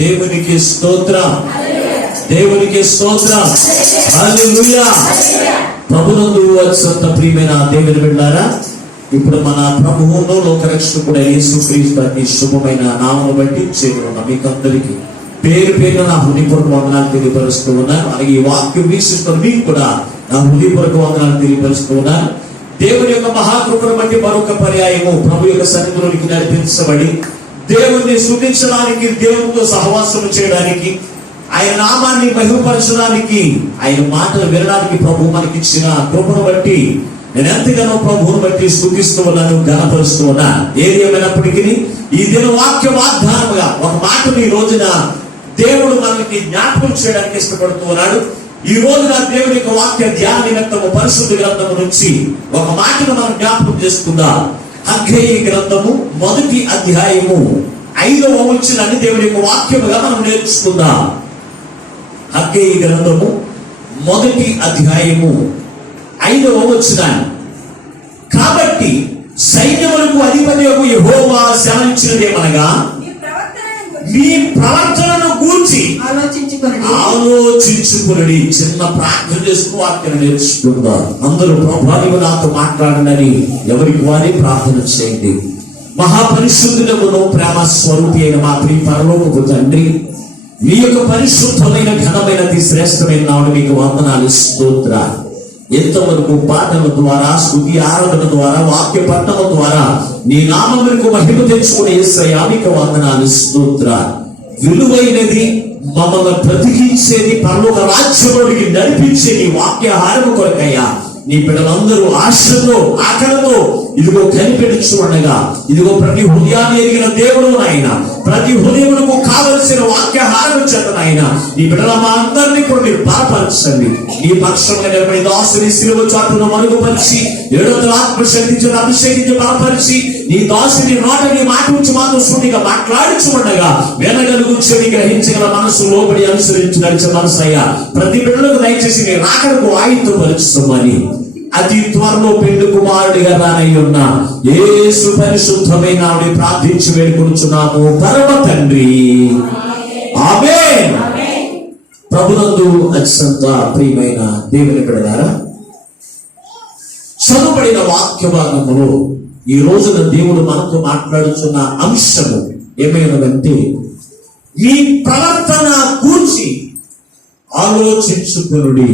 దేవునికి స్తోత్రం, దేవునికి స్తోత్రం. హల్లెలూయా. ప్రభునందు అత్యంత ప్రియమైన దేవుని బిడ్డలారా, ఇప్పుడు మన ప్రభువును లోకరక్షకుడు యేసుక్రీస్తు అతి శుభమైన నామమును బట్టి చేరుకున్న మీకు అందరికీ పేరు పేరు నా హృదయపూర్వక వందనాలు తెలియపరుస్తూ ఉన్నాను. అలాగే ఈ వాక్యం వీక్షిస్తున్న మీకు కూడా నా హృదయపూర్వక వందనాలు తెలియపరుస్తూ ఉన్నాను. దేవుని యొక్క మహాకృపను బట్టి మరొక పర్యాయము ప్రభు యొక్క సన్నిధిలోనికి నడిపించబడి దేవుణ్ణి స్తుతించడానికి, దేవునితో సహవాసం చేయడానికి, ఆయన నామాన్ని మహిమపరచడానికి, ఆయన మాటలు వినడానికి ప్రభు మనకి ఇచ్చిన కృపను బట్టి నేను ఎంతగానో ప్రభువును బట్టి స్తుతిస్తూ ఉన్నాను, ఘనపరుస్తూ ఉన్నాను. ఏది ఏమైనప్పటికీ ఈ దిన వాక్య వాగ్దానముగా ఒక మాటను ఈ రోజున దేవుడు మనకి జ్ఞాపకం చేయడానికి ఇష్టపడుతూ ఉన్నాడు. ఈ రోజున దేవుని యొక్క వాక్య ధ్యాన నిమిత్తము పరిశుద్ధ గ్రంథము నుంచి ఒక మాటను మనం జ్ఞాపకం చేసుకుందాం. హగ్గయి గ్రంథము 1వ అధ్యాయము 5వ వచనాన్ని దేవుని యొక్క వాక్యముగా మనం నేర్చుకుందాం. హగ్గయి గ్రంథము 1వ అధ్యాయము 5వ వచనం. కాబట్టి సైన్యములకు అధిపతియగు యెహోవా సెలవిచ్చినదేమనగా, మీ ప్రవర్తనను గూర్చి ఆలోచించుకుని. చిన్న ప్రార్థన చేసుకుని వాక్యాన్ని నేర్చుకుందాం. అందరూ ప్రభువా నీవు నాతో మాట్లాడనని ఎవరికి వారి ప్రార్థన చేయండి. మహాపరిశుద్ధులమును ప్రేమ స్వరూపి అయిన మా ప్రియ పరలోకపు తండ్రి, మీ యొక్క పరిశుద్ధమైన ఘనమైనది శ్రేష్టమైన నామమున మీకు వందనాలు, స్తోత్రాలు. ఎంతవరకు పాటల ద్వారా, స్తుతి ఆరాధన ద్వారా, వాక్య పఠనం ద్వారా నీ నామమునకు మహిమ తెచ్చుకునే యేసయ్యా మీకు వందనాలు, స్తోత్రాలు. విలువైనది, మమ్మల్ని బ్రతికించేది, పరలోక రాజ్యంలోకి నడిపించే నీ వాక్యాహారము కొరకయ్యా నీ బిడ్డలందరూ ఆశతో ఆకలితో ఇదిగో కనిపెడుచు ఉండగా, ఇదిగో ప్రతి హృదయాన్ని ఎరిగిన దేవుడు నాయన, ప్రతి హృదయమునకు కావలసిన వాక్యాహారం చేత నాయన నీ బిడ్డల మా అందరినీ కూడా మీరు బలపరచండి. నీ పక్షంగా నిలబడి దాసుని సిలువ చాటును మరుగుపరిచి, ఏడవ ఆత్మశక్తించి అభిషేకించి బలపరిచి, నీ దాసుని నోట నీ మాట నుంచి మాతో శూన్యంగా మాట్లాడుచు ఉండగా వినగలుగుని గ్రహించగల మనసు, లోబడి అనుసరించి నడిచే మనసు అయ్యా ప్రతి బిడ్డలకు దయచేసి నీ రాకడకు ఆయుధపరుచుమని అతి త్వరలో పెళ్లి కుమారుడిగా రానయ్యున్న యేసు పరిశుద్ధమైన నామమున ప్రార్థించి వేడుకొనుచున్నాము పరమ తండ్రి, ఆమేన్. ప్రభునందు అత్యంత ప్రియమైన దేవుని బిడ్డలారా, చదువుబడిన వాక్య భాగములో ఈ రోజున దేవుడు మనతో మాట్లాడుతున్న అంశము ఏమైనదంటే, మీ ప్రవర్తన గూర్చి ఆలోచించుకునుడి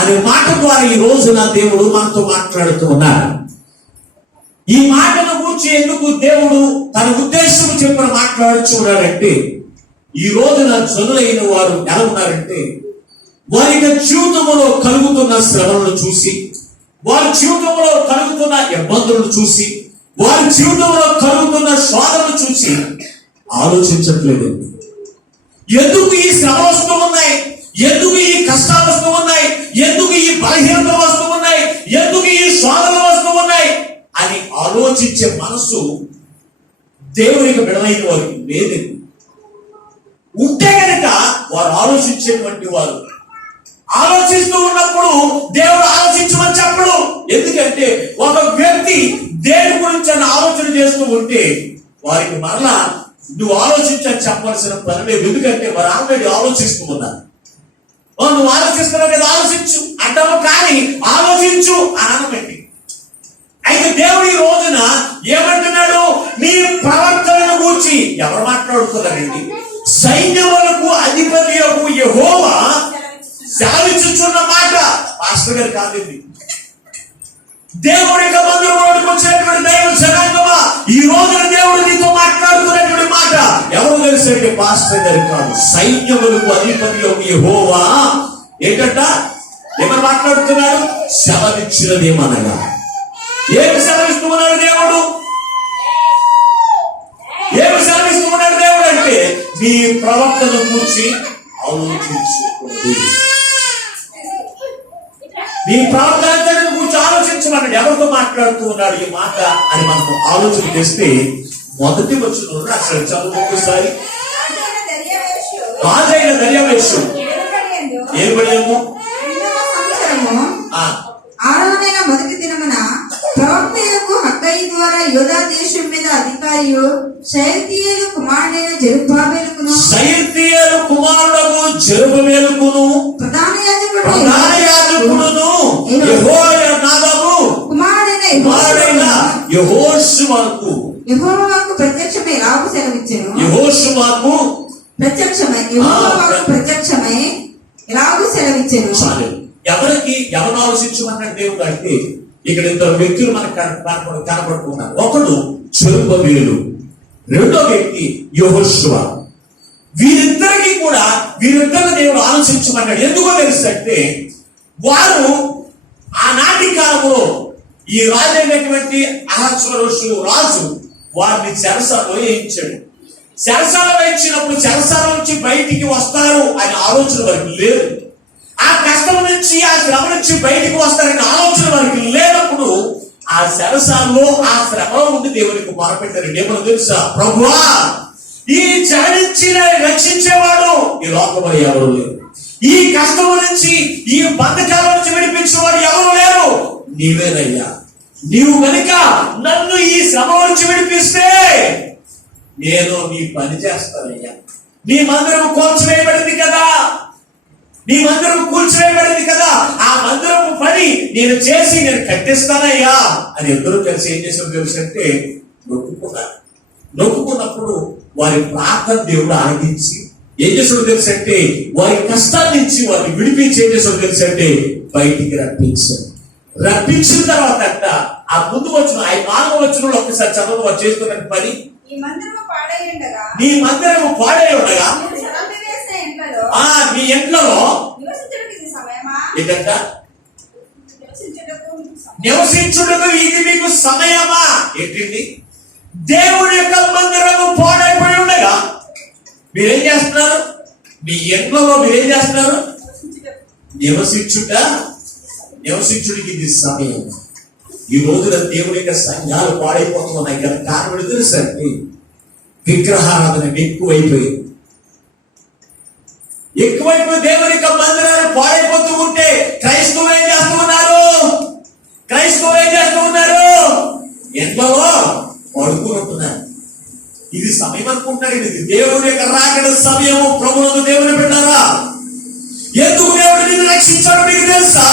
అనే మాట ద్వారా ఈ రోజున దేవుడు మనతో మాట్లాడుతూ ఉన్నారు. ఈ మాటను గూర్చి ఎందుకు దేవుడు తన ఉద్దేశం చెప్పిన మాట్లాడుతూ ఉన్నాడంటే, ఈ రోజున జనులైన వారు ఎలా ఉన్నారంటే, వారి జీవితంలో కలుగుతున్న శ్రమలను చూసి, వారి జీవితంలో కలుగుతున్న ఇబ్బందులను చూసి, వారి జీవితంలో కలుగుతున్న శోధనలు చూసి ఆలోచించట్లేదు. ఎందుకు ఈ శ్రమ వస్తూ ఉన్నాయి, ఎందుకు ఈ కష్టాలు వస్తూ ఉన్నాయి, ఎందుకు ఈ బలహీనతలు వస్తూ ఉన్నాయి, ఎందుకు ఈ శోధనలు వస్తూ ఉన్నాయి అని ఆలోచించే మనసు దేవునికి బిడలైన వారికి లేదు. ఉంటే కనుక వారు ఆలోచించేటువంటి వారు. ఆలోచిస్తూ ఉన్నప్పుడు దేవుడు ఆలోచించమని చెప్పడు. ఎందుకంటే ఒక వ్యక్తి దేని గురించి అని ఆలోచన చేస్తూ ఉంటే వారికి మరలా నువ్వు ఆలోచించని చెప్పవలసిన పని లేదు. ఎందుకంటే వారు ఆల్రెడీ ఆలోచిస్తూ ఉన్నారు. నువ్వు ఆలోచిస్తున్నావు కదా, ఆలోచించు అంటావు, కానీ ఆలోచించు అనబెట్టి. అయితే దేవుడు ఈ రోజున ఏమంటున్నాడు, నీ ప్రవర్తనను గూర్చి ఎవరు మాట్లాడుతున్నారండి? సైన్యములకు అధిపతియగు యెహోవా సెలవిచ్చుచున్న మాట. పాస్టర్ గారు కాదండి, దేవుడి యొక్క మందిరంలోకి వచ్చేటువంటి దైవ జనాంగమా, ఈ రోజున దేవుడు నీతో మాట్లాడుతున్నటువంటి మాట ఎవరు తెలుసంటే పాస్టర్ గారు కాదు. సైన్యములకు అధిపతియగు యెహోవా ఏంటంట, ఏమని మాట్లాడుతున్నాడు? సెలవిచ్చినదేమనగా. ఏమి సెలవిస్తూ ఉన్నాడు దేవుడు? ఏమి సెలవిస్తూ ఉన్నాడు దేవుడు అంటే, నీ ప్రవర్తన గురించి ఆలోచించుకోండి. నీ ప్రవర్తన గురించి ఆలోచించమన్నాడు. ఎవరితో మాట్లాడుతూ ఉన్నాడు ఈ మాట అని మనం ఆలోచన చేస్తే, మొదటి వచనంలో అసలు చదువు ఒక్కసారి. రాజైన దర్యావేషు ఏర్పడేమో 6వ నెల మొదటి దినమున ప్రవక్త హగ్గయి ద్వారా యూదా దేశం మీద అధికారియు షయల్తీయేలు కుమారుడైన జెరుబ్బాబెలుకును ప్రధాన యాజకుడును కుమారుడైన యెహోషువకు ప్రత్యక్షమై రాబు సెలవిచ్చెను. ప్రత్యక్షమై రాబు సెలవిచ్చెను. ఎవరు ఆలోచించమన్నాడు దేవుడు అంటే ఇక్కడ ఇద్దరు వ్యక్తులు మనకు కనపడుతున్నారు. ఒకడు జెరుబ్బయలు, రెండో వ్యక్తి యెహోషువ. వీరిద్దరు దేవుడు ఆలోచించమన్నాడు. ఎందుకో తెలుసంటే వారు ఆనాటి కాలంలో ఈ రాజు అయినటువంటి అహష్వేరోషు రాజు వారిని చెరసాలలో వేయించాడు. చెరసాలలో వేయించినప్పుడు చెరసాల నుంచి బయటికి వస్తారు అనే ఆలోచన వారికి లేదు. ఆ కష్టం నుంచి ఆ శ్రమ నుంచి బయటికి వస్తారనే ఆలోచన వారికి లేనప్పుడు ఆ చెరసాలలో ఆ శ్రమలో ఉండి దేవునికి మొరపెట్టారు. ఏమో తెలుసా? ప్రభువా, ఈ చెర నుంచి రక్షించేవాడు ఈ లోకంలో ఎవరు లేరు. ఈ కష్టం నుంచి ఈ బంధకాల నుంచి విడిపించేవాడు ఎవరు లేరు, నీవేనయ్యా. నీవు కనుక నన్ను ఈ శ్రమ నుంచి విడిపిస్తే నేను నీ పని చేస్తానయ్యా. నీ మందిరం కూల్చివేయబడింది కదా, ఆ మందిరం పని నేను చేసి నేను కట్టిస్తానయ్యా అని ఇద్దరు కలిసి ఏం చేసారు తెలుసంటే నొక్కుకున్నప్పుడు వారి ప్రార్థన దేవుడు ఆనందించి ఏం చేసాడు తెలుసంటే వారి కష్టాల నుంచి వారిని విడిపించి ఏం చేసాడు తెలుసంటే బయటికి రప్పించిన తర్వాత ఆ ముందు వచ్చిన 4వ వచనంలో ఒక్కసారి చదువు వారు చేస్తున్న పని. నీ మందిరము పాడై ఉండగా నీ ఇంట్లో ఏంటంట నివసించుటకు ఇది మీకు సమయమా? ఏంటండి? దేవుడి యొక్క మందిరము పాడైపోయి ఉండగా మీరేం చేస్తున్నారు? మీ ఇంట్లో మీరేం చేస్తున్నారు? నివసించుడికి ఇది సమయం. ఈ రోజున దేవుడి యొక్క సంఘాలు పాడైపోతున్నాయి కదా. కారణం తెలుసండి, విగ్రహారాధన ఎక్కువైపోయి దేవుని యొక్క మందిరాలు పాడైపోతూ ఉంటే క్రైస్తవులు ఏం చేస్తూ ఉన్నారు? ఎంతో పడుకుంటున్నారు. ఇది సమయం అనుకుంటున్నారు. ఇది దేవుని యొక్క రాకడ సమయము. ప్రభువును దేవుని పెట్టారా? ఎందుకు దేవుడు నిన్ను రక్షించాడు మీకు తెలుసా?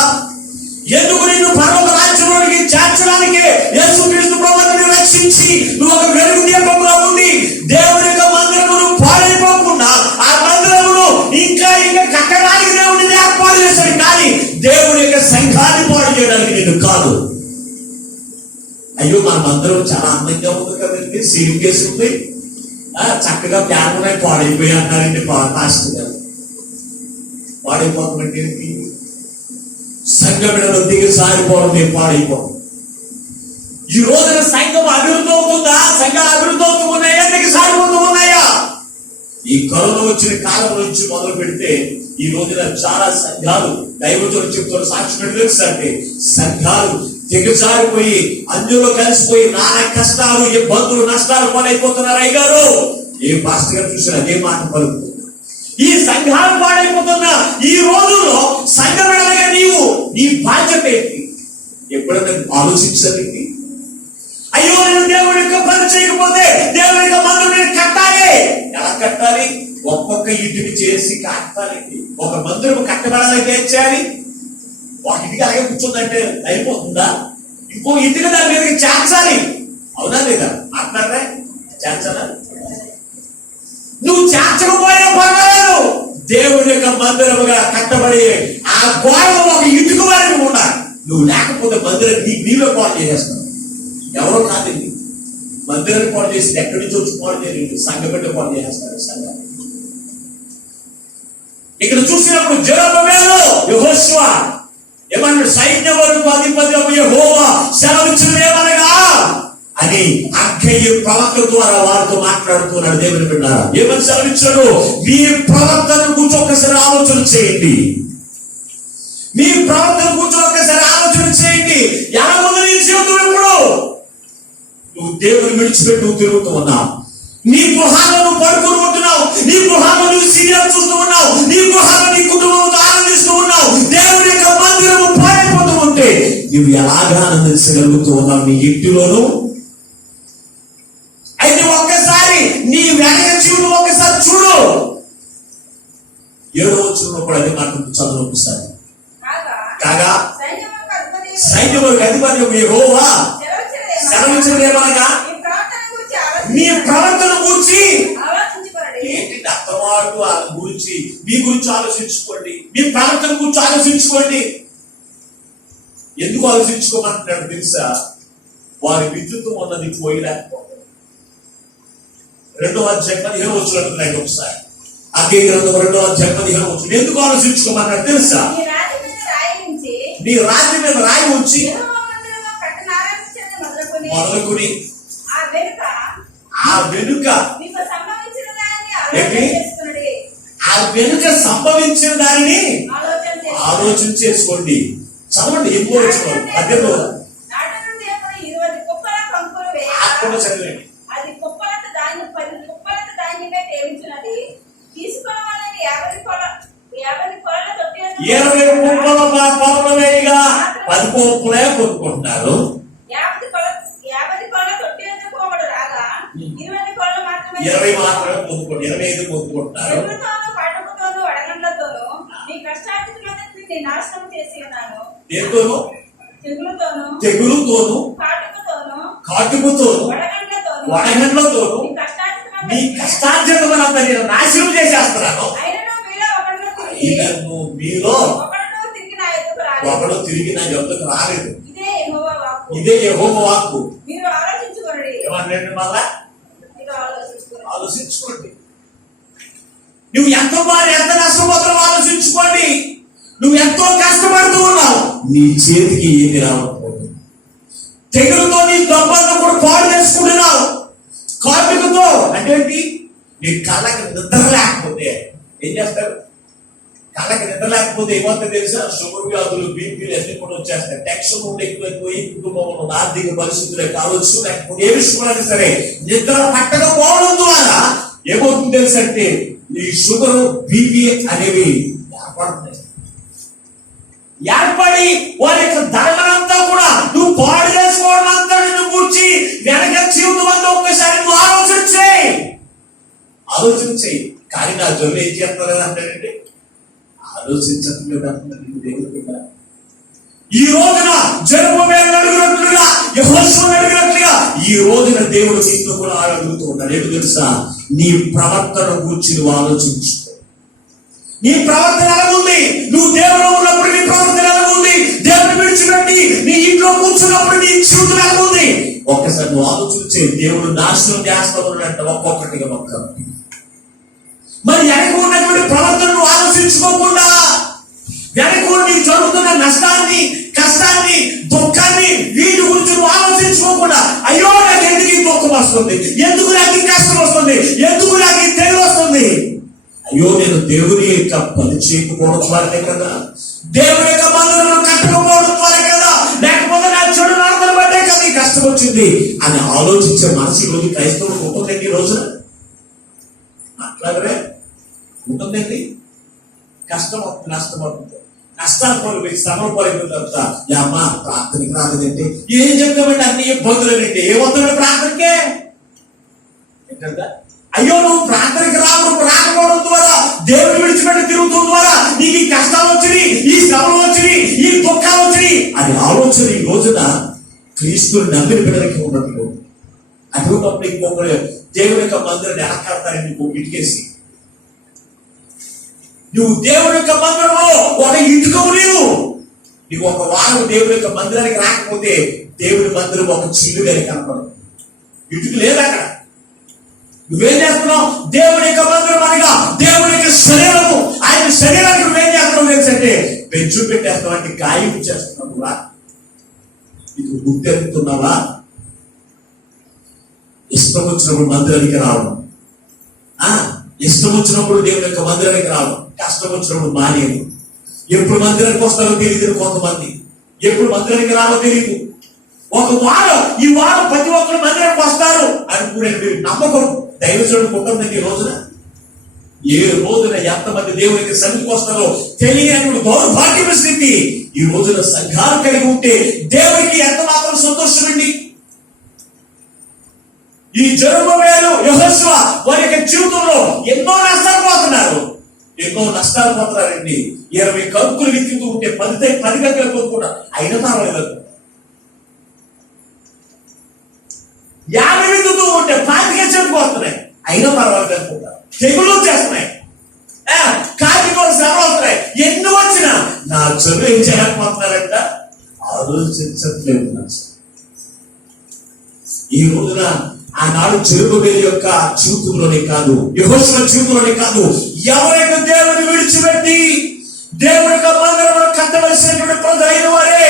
ఎందుకు నిన్ను పర్వత రాజ్యంలోనికి చేర్చడానికి యేసుక్రీస్తు ప్రభువును రక్షించి నువ్వు ఒక వెలుగు దీపంగా ఉండి దేవుని యొక్క మందిరమును పాడైపోకుండా ఆ మందిరమును ఇంకా కట్టడానికి దేవుడిని ఏర్పాటు చేశాడు. కానీ దేవుని యొక్క సంఘాన్ని పాడు చేయడానికి నేను కాదు. అయ్యో, మన మందిరం చాలా అందంగా ఉంది కదండి, సీల్ కేసు ఉంది, చక్కగా ప్యాన్లున్నాయి, పాడైపోయి అంటారండి పాస్టర్ గారు. పాడైపోతున్నట్టు సంఘం దిగసారిపోవడం నేను పాడైపోవడం. ఈ రోజున సంఘం అభివృద్ధి అవుతుందా? సంఘాలు అభివృద్ధి అవుతూ ఉన్నాయా? దిగసారిపోతూ ఉన్నాయా? ఈ కరోనా వచ్చిన కాలం నుంచి మొదలు పెడితే ఈ రోజున చాలా సంఘాలు దైవజనులు చెప్తున్న సాక్ష్యం తెలుసంటే సంఘాలు దిగజారిపోయి అందులో కలిసిపోయి నానా కష్టాలు, ఇబ్బందులు, నష్టాలు పాలైపోతున్నారు. అయ్యారు ఏ పాస్టర్ గారు చూసిన అదే మాట పలుకుతుంది. ఈ సంఘాలు పాడైపోతున్నా ఈ రోజుల్లో సంఘం నీవు నీ బాధ్యత ఏంటి? ఎప్పుడైనా ఆలోచించండి. అయ్యో, నేను దేవుడి యొక్క పని చేయకపోతే దేవుడి యొక్క మందిరం కట్టాలి. ఎలా కట్టాలి? ఒక్కొక్క ఇంటిని చేసి కట్టాలి. ఒక మందిరం కట్టబడాలంటే ఏం చేయాలి? ఒక ఇంటికి అలాగే కూర్చుందంటే అయిపోతుందా? ఇంకో ఇంటికి దాని మీదకి చేర్చాలి. అవునా లేదా? మాట్లాడరా? చేర్చాలా? నువ్వు చేర్చకపోయినా పర్వాలేదు, దేవుడి యొక్క మందిరముగా కట్టబడి ఆ గోడలో ఒక ఇటుక వారికి ఉండాలి. నువ్వు లేకపోతే మందిరం నీవే పాడు చేసేస్తావు. ఎవరో కాదండి, మందిరాన్ని పాడు చేసి ఎక్కడి నుంచి వచ్చి పాడు చేయలేదు, సంఘబిడ్డ పాడు చేసేస్తారు. సంఘం ఇక్కడ చూసినప్పుడు జెరుబ్బయలు, యెహోషువ ఏమన్నాడు? సైన్యములకు అధిపతి యెహోవా సెలవిచ్చినది ఏమనగా అని అక్కయ్య ప్రవక్త ద్వారా వారితో మాట్లాడుతున్నాడు. దేవుని బిడ్డారా, ఏమని సెలవిచ్చాడు? మీ ప్రవర్తన గురించి ఒకసారి ఆలోచన చేయండి. ఎలా ఉంది నీ జీవితం? ఇప్పుడు నువ్వు దేవుని విడిచిపెట్టి నువ్వు తిరుగుతూ ఉన్నావు. నీ గృహాల్లో నువ్వు పడుకుని ఉంటున్నావు. నీ గృహాల్లో నువ్వు సీరియల్ చూస్తూ ఉన్నావు. నీ గృహాల్లో నీ కుటుంబంతో ఆనందిస్తూ ఉన్నావు. దేవుని యొక్క మందిరము పాడైపోతూ ఉంటే నువ్వు ఎలాగా ఆనందించగలుగుతూ ఉన్నావు? నీ ఇంటిలోను 7వ వచనంలో కూడా అదే మాట చదువు ఒకసారి. కాగా సైన్యములకు అధిపతి యెహోవా సెలవిచ్చినదేమనగా మీ ప్రవర్తన గురించి ఏంటి అత్తవాడు వాళ్ళ గురించి మీ గురించి ఆలోచించుకోండి, మీ ప్రవర్తన గురించి ఆలోచించుకోండి. ఎందుకు ఆలోచించుకోమంటున్నాడు తెలుసా? వారి విద్యుత్వం ఉన్నది పోయిలేకపోతుంది. 2వ అధ్యాయం 15వ వచనం అంటున్నాడు ఒకసారి. అదే గ్రంథం 2వ అధ్యాయం 15వ వచనం. ఎందుకు ఆలోచించుకోమన్నాడు తెలుసా? నీ రాతి మీద రాయి ఉంచి మొదలుకొని ఆ వెనుక సంభవించిన దానిని ఆలోచన చేసుకోండి. చదవండి, ఎక్కువ వచ్చిన అదేమో చదివండి. 20 కుప్పల పొలం వేయగా 10 కుప్పలే కొనుక్కుంటున్నారు. 20 మాత్రమే కొనుక్కుంటారు, 25 కొనుక్కుంటున్నారు. తెగులుతోను కాటుకుతోను వడగండ్లతోను నీ కష్టార్జితమంతా నేను నాశనం చేసేస్తున్నాను. మీలో ఒకడు తిరిగి నా యొద్దకు రాలేదు. ఇదే యెహోవా వాక్కు. ఏమన్నాడు? మళ్ళా ఆలోచించుకోండి. నువ్వు ఎంత నష్టపోతావు ఆలోచించుకోండి. నువ్వు ఎంతో కష్టపడుతూ ఉన్నావు, నీ చేతికి ఏది రావట్లేదు. తెగులుతో నీ దొంబంతా కూడా పాడు చేసుకుంటున్నావు. కార్మికుతో అంటే ఏంటి? నీ కళ్ళకి నిద్ర లేకపోతే ఏం చేస్తారు? కళ్ళకి నిద్ర లేకపోతే ఏమవుతుంది తెలుసా? షుగర్ వ్యాధులు, బీపీలు అన్ని కూడా వచ్చేస్తాయి. టెన్షన్ ఉండి ఎక్కువైపోయి కుటుంబంలో ఆర్థిక పరిస్థితులే కావచ్చు, లేకపోతే ఏ విషయంలో సరే నిద్ర పట్టకపోవడం ద్వారా ఏమవుతుంది తెలుసా అంటే ఈ షుగర్, బీపీ అనేవి ఏర్పడి వారి యొక్క ధర్మనంతా కూడా నువ్వు పాడు చేసుకోవడం అంతా నిన్ను కూర్చి వెనక జీవితం అంతా ఒక్కసారి నువ్వు ఆలోచన చేయి. కానీ నా జొల్లు ఏం చేస్తారు అంటారంటే ఆలోచించట్లేదు. ఈ రోజున జెరుబ్బయలు అడిగినట్లుగా, యెహోషువ అడిగినట్లుగా ఈ రోజున దేవుడు నీతో కూడా అడుగుతూ ఉన్నాడు. ఏంటో తెలుసా? నీ ప్రవర్తన గురించి నువ్వు ఆలోచించుకో. నీ ప్రవర్తన ఎలా ఉంది? నువ్వు దేవుడు ఉన్నప్పుడు నీ ప్రవర్తన ఎలా ఉంది? దేవుని విడిచిపెట్టి నీ ఇంట్లో కూర్చున్నప్పుడు నీ జీవితం ఎలా ఉంది? ఒక్కసారి నువ్వు ఆలోచించే. దేవుడు నాశనం చేస్తా ఉన్నాడంట ఒక్కొక్కటిగా మొత్తం. మరి వెనక ఉన్నటువంటి ప్రవర్తన నువ్వు ఆలోచించుకోకుండా, వెనక నీకు జరుగుతున్న నష్టాన్ని, కష్టాన్ని, దుఃఖాన్ని, వీటి గురించి నువ్వు ఆలోచించుకోకుండా అయ్యో నాకు ఎందుకు ఈ దుఃఖం వస్తుంది, ఎందుకు నాకు ఈ కష్టం వస్తుంది, ఎందుకు నాకు ఈ తెగులు వస్తుంది, అయ్యో నేను దేవుని యొక్క పని చేయకపోవడం ద్వారానే కదా, దేవుని యొక్క మందిరంలో కట్టకపోవడం ద్వారా కదా, లేకపోతే నా చెడు నడతలు బట్టే కదా ఈ కష్టం వచ్చింది అని ఆలోచించే మనసు ఈ రోజు క్రైస్తవులకు ఉంటుందండి. ఈ రోజున అట్లాగే ఉంటుందండి. కష్టం అవుతుంది, నష్టం అవుతుంది. కష్టాలు పోయి శ్రమలు పోయిన తర్వాత అమ్మ ప్రార్థనకి రాలేదంటే ఏం చెప్తామంటే అన్ని ఇబ్బందులేనండి. ఏమవుతుంది ప్రార్థనకే? ఏంటంటే అయ్యో నువ్వు ప్రార్థనకి రాకపోవడం ద్వారా, దేవుని విడిచిపెట్టి తిరుగుతున్న ద్వారా నీకు ఈ కష్టాలు వచ్చినాయి, ఈ శ్రమలు వచ్చినాయి, ఈ దుఃఖాలు వచ్చినాయి అని ఆలోచన ఈ రోజున క్రీస్తుని నమ్మిన బిడ్డలకి ఉన్నట్లు. అటువంటిప్పుడు ఇంకొకరు దేవుని యొక్క మందిరాన్ని ఆకాడతారని నీకు ఇటుకేసి, నువ్వు దేవుని యొక్క మందిరంలో ఒక ఇటుకవు నీకు ఒక వారం దేవుని యొక్క మందిరానికి రాకపోతే దేవుని మందిరం ఒక చిల్లుగానే కనపడదు. ఇటుక లేదు అక్కడ. నువ్వేం చేస్తున్నావు? దేవుని యొక్క మందిరం అనగా దేవుని యొక్క శరీరము, ఆయన శరీరానికి నువ్వేం చేస్తున్నావు తెలుసంటే బెంచు పెట్టేస్తావు, అంటే గాయం చేస్తున్నావురా. నీకు గుర్తెరుగుతున్నావా? ఇష్టం వచ్చినప్పుడు మందిరానికి రావడం, ఇష్టం వచ్చినప్పుడు దేవుని యొక్క మందిరానికి రావడం, కష్టం వచ్చినప్పుడు మానేది. ఎప్పుడు మందిరానికి వస్తారో తెలియదు కొంతమంది, ఎప్పుడు మందిరానికి రావో తెలియదు. ఒక వారం, ఈ వారం ప్రతి ఒక్కరు మందిరానికి వస్తారు అనుకునే నమ్మకం దైవజనుడికి ఉంటుందండి. ఈ రోజున ఏ రోజున ఎంతమంది దేవునికి సన్నిధికి వస్తారో తెలియని దౌర్భాగ్యమైన స్థితి ఈ రోజున సంఘాలు కలిగి ఉంటే దేవునికి ఎంత మాత్రం సంతోషం అండి. ఈ జెరుబ్బయలు, యెహోషువ వారి యొక్క జీవితంలో ఎన్నో నష్టాలు పోతున్నారు, ఎన్నో నష్టాలు పోతున్నారండి. 20 కంకులు విత్తుతూ ఉంటే 10 గంటలకు కొనుక్కుంటా అయినా పర్వాలేదు. 50 విత్తుతూ ఉంటే 25 చెడిపోతున్నాయి అయినా పర్వాలేదు అనుకుంటా. తెగులు వచ్చేస్తున్నాయి, కాకికోలు శ్రమ అవుతున్నాయి. ఎన్ని వచ్చినా నా చదువు ఏం చేయలేకపోతున్నారంట, ఆలోచించట్లేదు. ఈ రోజున ఆనాడు చెరుకువేలి యొక్క జీవితంలోనే కాదు, యెహోషువ జీవితంలోనే కాదు, ఎవరైనా దేవుని విడిచిపెట్టి దేవుని యొక్క మందిరంలో కట్టవలసినటువంటి ప్రజలైన వారే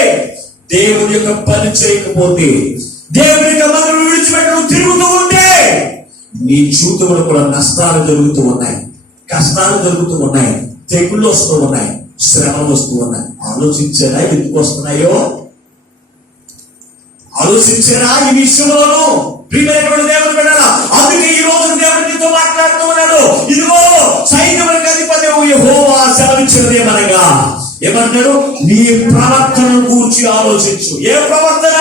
దేవుని యొక్క పని చేయకపోతే, దేవుని యొక్క మందిరం విడిచిపెట్టి నువ్వు తిరుగుతూ ఉంటే నీ జీవితంలో కూడా నష్టాలు జరుగుతూ ఉన్నాయి, కష్టాలు జరుగుతూ ఉన్నాయి, తెగుళ్ళు వస్తూ ఉన్నాయి, శ్రమలు వస్తూ ఉన్నాయి. ఆలోచించారా ఎందుకు వస్తున్నాయో? ఆలోచించారా ఈ విషయంలోనూ? ప్రియమైనటువంటి దేవుని బిడ్డలారా, అందుకే ఈ రోజు దేవుడు నీతో మాట్లాడుతూ ఉన్నాడు. ఇదిగో సైన్యములకు అధిపతి యెహోవా సెలవిచ్చినదేమనగా, ఏమంటాడు? నీ ప్రవర్తనను గూర్చి ఆలోచించు. ఏ ప్రవర్తన?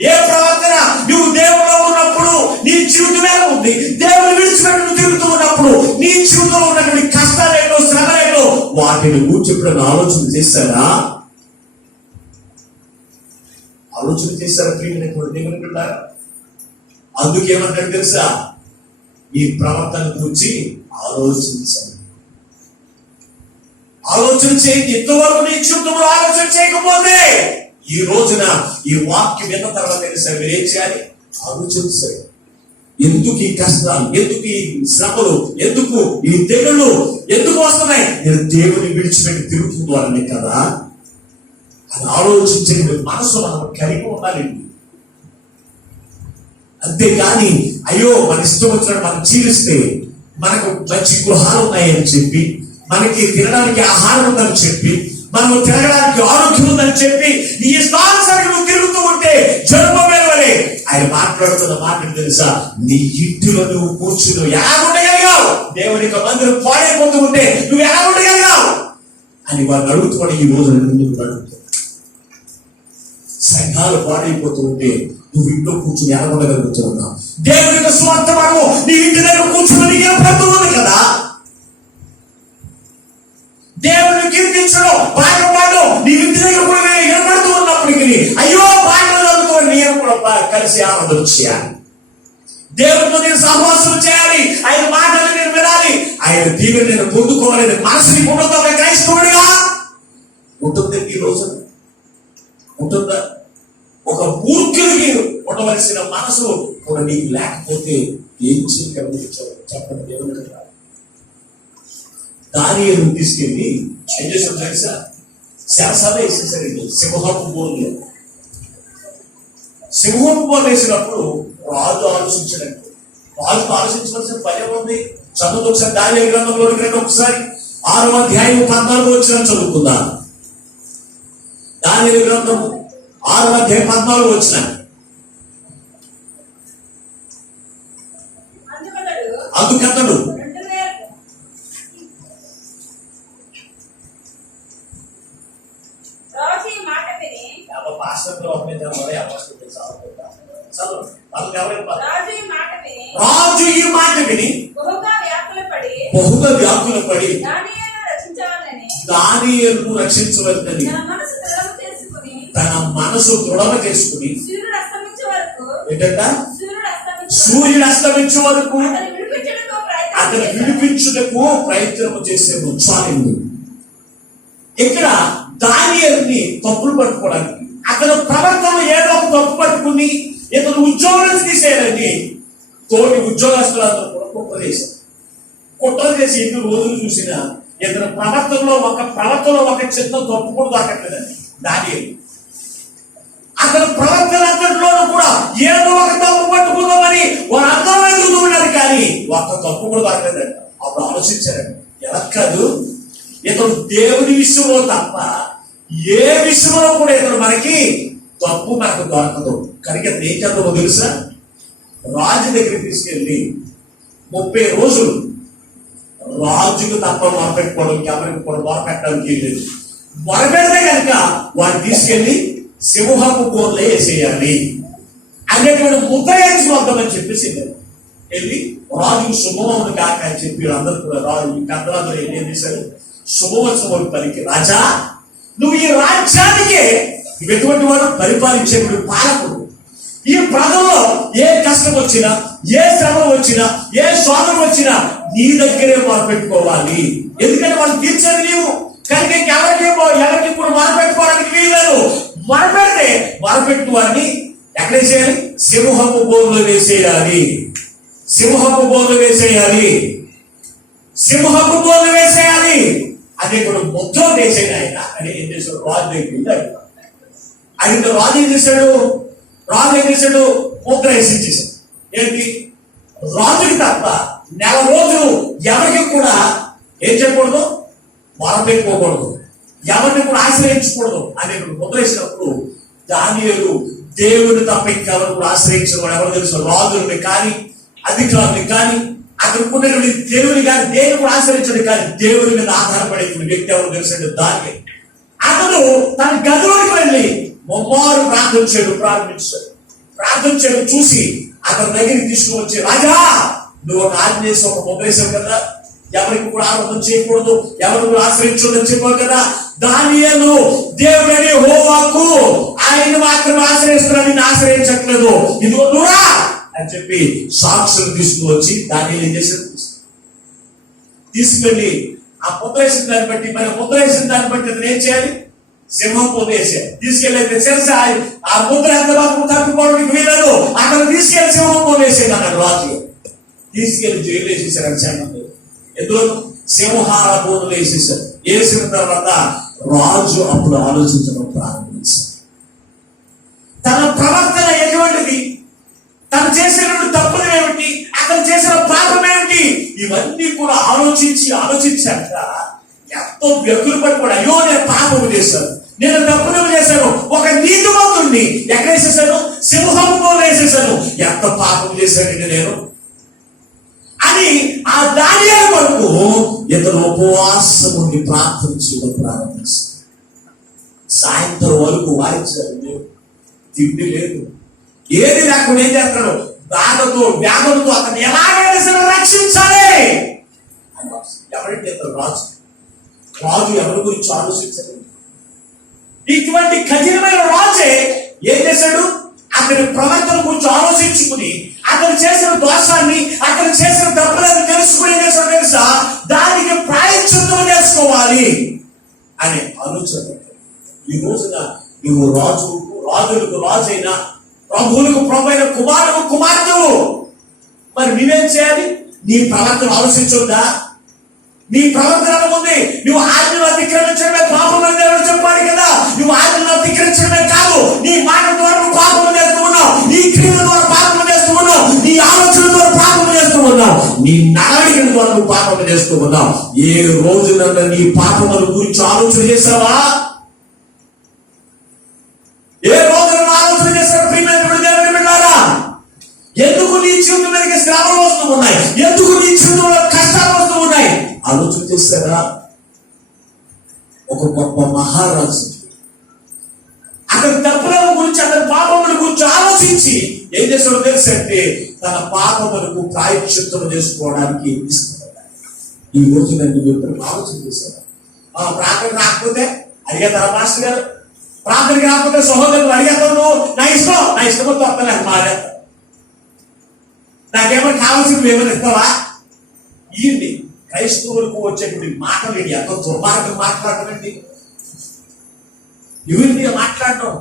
ఏ ప్రవర్తన? నువ్వు దేవుడిలో ఉన్నప్పుడు నీ జీవితం ఎలా ఉంది? దేవుడు విడిచిపెట్టి నువ్వు తిరుగుతూ ఉన్నప్పుడు నీ జీవితంలో ఉన్నటువంటి కష్టాలేటో శ్రమలేటో వాటిని గూర్చి ఎప్పుడైనా ఆలోచన చేశారా? ఆలోచన చేశారా ప్రియమైనటువంటి దేవుని బిడ్డలారా? అందుకేమంటాడు తెలుసా? ఈ ప్రవర్తన గురించి ఆలోచించండి. ఆలోచన చేయండి. ఇంతవరకు నీ జీవితంలో ఆలోచన చేయకపోతే ఈ రోజున ఈ వాక్యం విన్న తర్వాత తెలుసా మీరేం చేయాలి? ఆలోచించాలి. ఎందుకు ఈ కష్టాలు, ఎందుకు ఈ శ్రమలు, ఎందుకు ఈ తెగుళ్ళు ఎందుకు వస్తున్నాయి? నేను దేవుని విడిచిపెట్టి తిరుగుతున్నానని కదా. అది ఆలోచించే మనసు మనం కలిగి ఉండాలండి. అంతేగాని అయ్యో మన ఇష్టం వచ్చినట్టు మనం జీవిస్తే మనకు మంచి గృహాలు ఉన్నాయని చెప్పి, మనకి తినడానికి ఆహారం ఉందని చెప్పి, మనము తిరగడానికి ఆరోగ్యం ఉందని చెప్పి నీ ఇష్టానుసారం నువ్వు తిరుగుతూ ఉంటే జన్మవలే ఆయన మాట్లాడుతున్న మాట తెలుసా? నీ ఇంటిలో నువ్వు కూర్చుని ఎలా ఉండగలిగావు? దేవుని యొక్క మందిరం పాడైపోతూ ఉంటే నువ్వు ఎలా ఉండగలిగావు అని వారిని అడుగుతున్నాడు. ఈ రోజు ముందుకు అడుగుతావు. సంఘాలు పాడైపోతూ ఉంటే నువ్వు ఇంట్లో కూర్చుని ఎలా ఉండగలుగుతున్నావు? దేవుని యొక్క స్వార్థమాను నీ ఇంటి దగ్గర కూర్చుని నీకు ఏర్పడుతూ ఉంది కదా. దేవుని కీర్తించడం, పాటలు పాడడం నీ ఇంటి దగ్గర కూడా ఏర్పడుతూ ఉన్నప్పటికీ అయ్యో పాటలు చదువుతూ నేను కూడా కలిసి ఆనందం చేయాలి. దేవుడితో నేను సహవాసం చేయాలి, ఆయన మాటలు నేను వినాలి, ఆయన దీవెని నేను పొందుకోవాలని మనసుని ఉండదు. ఒక క్రైస్తవుడిగా ఉంటుంది ఈ రోజు ఉంటుందా? ఒక మూర్ఖుడికి ఉండవలసిన మనసు కూడా నీకు లేకపోతే ఏం చేయగలుగుతావు చెప్పండి. దేవుని దానియేలును తీసుకెళ్ళి ఏం చేశాడు తెలుసా? శాసన వేసేసరికి సింహపు బోర్లు. సింహపు బోర్లు వేసినప్పుడు రాజు ఆలోచించినట్టు, రాజు ఆలోచించవలసిన పని ఉంది. చదువు ఒకసారి దానియేలు గ్రంథంలోకి రండి. ఒకసారి 6వ అధ్యాయం 14 వచ్చిన చదువుకుందాం. దానియేలు గ్రంథం 6వ అధ్యాయం 14 వచ్చిన. అందుకతడు రాజు ఈ మాట విని బహుగా వ్యాకులపడి దానియేలును రక్షించవలనని తన మనసు దృఢమ చేసుకుని ఏంటంట? సూర్యుడు అస్తమించే వరకు అతను విడిపించుటకు ప్రయత్నం చేసే ఉత్సాహం. ఇక్కడ దానియేలుని తప్పులు పట్టుకోవడానికి, అతను ప్రవర్తన ఏదో ఒక తప్పు పట్టుకుని ఇతను ఉద్యోగం తీసేయాలని తోటి ఉద్యోగస్తులందరూ కూడా కుట్రలు చేసి ఎన్ని రోజులు చూసినా ఇతను ప్రవర్తనలో ఒక చిన్న తప్పు కూడా దొరకట్లేదండి. దానియేలు అతను ప్రవర్తన అంతటిలోనూ కూడా ఏదో ఒక తప్పు పట్టుకుందామని వారు అందరూ ఎదుగుతూ ఉన్నారు, కానీ ఒక్క తప్పు కూడా దొరకలేదండి. అప్పుడు ఆలోచించారండి, ఎలా కాదు ఇతను దేవుని విషయంలో తప్ప ఏ విషయంలో కూడా ఇతను మనకి తప్పు మనకు దొరకదు. కనుక ఏం చేద్దామో తెలుసా? రాజు దగ్గరికి తీసుకెళ్ళి 30 రోజులు రాజుకు తప్ప మొరపెట్టుకోవడం, ఎవరికి కూడా మొరపెట్టడానికి లేదు. మొరపెడితే కనుక వాడిని తీసుకెళ్లి సింహపు బోర్లే వేసేయాలి అనేటువంటి ముద్ర వేసి వద్దామని చెప్పేసి ఇది రాజుకు శుభమవును కాక అని చెప్పి అందరూ కూడా రాజు కథలు ఏం చేశారు, శుభవత్సవం పలికి, రాజా నువ్వు ఈ రాజ్యానికే ఎటువంటి వాడు పరిపాలించేటువంటి పాలకుడు. ఈ ప్రజల్లో ఏ కష్టం వచ్చినా, ఏ శ్రమ వచ్చినా, ఏ శోధన వచ్చినా నీ దగ్గరే మొరపెట్టుకోవాలి. ఎందుకంటే వాళ్ళు తీర్చేది నీవు కనుక ఎవరికి కూడా మొరపెట్టుకోవడానికి వీలేదు. మొరపెడితే మొరపెట్టు వారిని ఎక్కడ వేసేయాలి? సింహపు బోన్లో వేసేయాలి. సింహపు బోన్లో వేసేయాలి. సింహపు బోన్లో వేసేయాలి. అదే కూడా మొత్తం వేసేది ఆయన అని ఏం చేశాడు? రాజు దగ్గర ఆయన రాజు ఏం చేశాడు? ముద్ర వేసించేశాడు. ఏంటి? రాజుకి తప్ప నెల రోజులు ఎవరికి కూడా ఏం చేయకూడదు, మొరపెట్టుకోకూడదు, ఎవరిని కూడా ఆశ్రయించకూడదు అనే ముద్ర వేసినప్పుడు దానియేలు దేవుని తప్ప ఇంకెవరు కూడా ఆశ్రయించడం ఎవరు తెలుసు? రాజుల్ని కానీ, అధికారుల్ని కానీ, అక్కడ ఉన్నటువంటి దేవుని కానీ దేని కూడా ఆశ్రయించడు. కానీ దేవుని మీద ఆధారపడేటువంటి వ్యక్తి ఎవరు తెలుసండి? దానియేలు. అతను తన గదిలోకి వెళ్ళి ముమ్మారు ప్రార్థించాడు చూసి అతని దగ్గరికి తీసుకువచ్చి, రాజా నువ్వు ఒక ఆజ్ఞ చేసి ఒక ముద్రేశావు కదా, ఎవరికి కూడా ఆరాధన చేయకూడదు, ఎవరు కూడా ఆశ్రయించదని చెప్పావు కదా. దానియేలు దేవుడని యెహోవాకు ఆయన మాత్రం ఆశ్రయిస్తున్నాడు, నిన్ను ఆశ్రయించట్లేదు, ఇదిగో నువ్వురా అని చెప్పి సాక్షులు తీసుకువచ్చి దానియేలు ఏం చేశాడు? తీసుకెళ్ళి ఆ ముద్ర వేసిన దాన్ని బట్టి, మరి ముద్ర వేసిన దాన్ని బట్టి అతను ఏం చేయాలి? సింహం పొందేశాడు. తీసుకెళ్ళైతే తెలుసా ఆ ముద్ర ఎంత బాబు తప్పిపోవడానికి వీలదు, అక్కడ తీసుకెళ్లి సింహం పొందేసాడు అన్నాడు రాజు. తీసుకెళ్లి జైలు వేసేసాడు క్షణం. ఎందులో? సింహాల బోధలు వేసేసాడు. వేసిన తర్వాత రాజు అప్పుడు ఆలోచించడం ప్రారంభించాడు. తన ప్రవర్తన ఎటువంటిది, తను చేసినటువంటి తప్పులు ఏమిటి, అతను చేసిన పాపం ఏమిటి, ఇవన్నీ కూడా ఆలోచించాక ఎంతో వ్యక్తులు పడి కూడా, అయ్యో నేను పాపము చేశాను, నేను తప్పులు చేశాను, ఒక నీతిమంతుణ్ణి ఎక్కడ వేసేసాను? సింహంలో వేసేసాను, ఎంత పాపం చేశానండి నేను అని ఆ దానియేలు వరకు ఇతను ఉపవాసం ఉండి ప్రార్థన చేయడం ప్రారంభించాడు. సాయంత్రం వరకు వాయించాడు, తిండి లేదు, ఏది లేకుండా ఏం చేస్తాడు? వ్యాధులతో అతను ఎలాగైనా రక్షించాలి. ఎవరికి ఇతను రాజు ఎవరి గురించి ఆలోచించలేదు. ఇటువంటి కఠినమైన రాజే ఏం చేశాడు? అతని ప్రవర్తన గురించి ఆలోచించుకుని అతను చేసిన దోషాన్ని, అతను చేసిన తప్పులను తెలుసుకుని ఏం చేశాడు తెలుసా? దానికి ప్రాయశ్చిత్తం చేసుకోవాలి అనే ఆలోచన. ఈ రోజున నువ్వు రాజులకు రాజైనా, ప్రభువులకు ప్రభు అయిన కుమార్తెవు, మరి నువ్వేం చేయాలి? నీ ప్రవర్తన ఆలోచించొద్దా? నీ ప్రవర్తన ఉంది. నువ్వు ఆజ్ఞను అతిక్రమించడమే పాపం అని దేవుడు చెప్పాడు కదా. నువ్వు ఆజ్ఞను అతిక్రమించడమే కాదు, నీ మాట ద్వారా నువ్వు పాపం చేస్తూ ఉన్నావు, నీ క్రియల ద్వారా పాపం చేస్తూ ఉన్నావు, నీ ఆలోచన ద్వారా పాపం చేస్తూ ఉన్నావు, నీ నడవడికల ద్వారా నువ్వు పాపం చేస్తూ ఉన్నావు. ఏ రోజున నీ పాపముల గురించి ఆలోచన చేసావా? ఏ రోజున ఆలోచన చేస్తావు? ప్రియమైనటువంటి దేవుని బిడ్డలారా, ఎందుకు నీ జీవితం మీదకి శ్రమలు వస్తూ ఉన్నాయి, ఎందుకు నీ జీవితంలో కష్టాలు వస్తూ ఉన్నాయి ఆలోచన చేస్తారా? ఒక గొప్ప మహారాజు అతని తప్పుల గురించి, అతని పాపముల గురించి ఆలోచించి ఏం చేస్తాడో తెలుసంటే తన పాపములకు ప్రాయశ్చిత్తం చేసుకోవడానికి ఇష్టపడ్డాడు. ఈ రోజు నేను ఎప్పుడు ఆలోచన చేశాను. ప్రార్థన రాకపోతే అడిగేతారా మాస్టర్ గారు? ప్రార్థనకి రాకపోతే సహోదరులు అడిగేతావు, నువ్వు నా ఇష్టంతో అర్థం మారేస్తా, నాకేమో కావాల్సింది ఏమైనా ఇస్తావా? ఇవ్వండి. క్రైస్తవులకు వచ్చేటువంటి మాటలు ఎంత దుర్మార్గం మాట్లాడటండి, ఇవింటి మాట్లాడటం.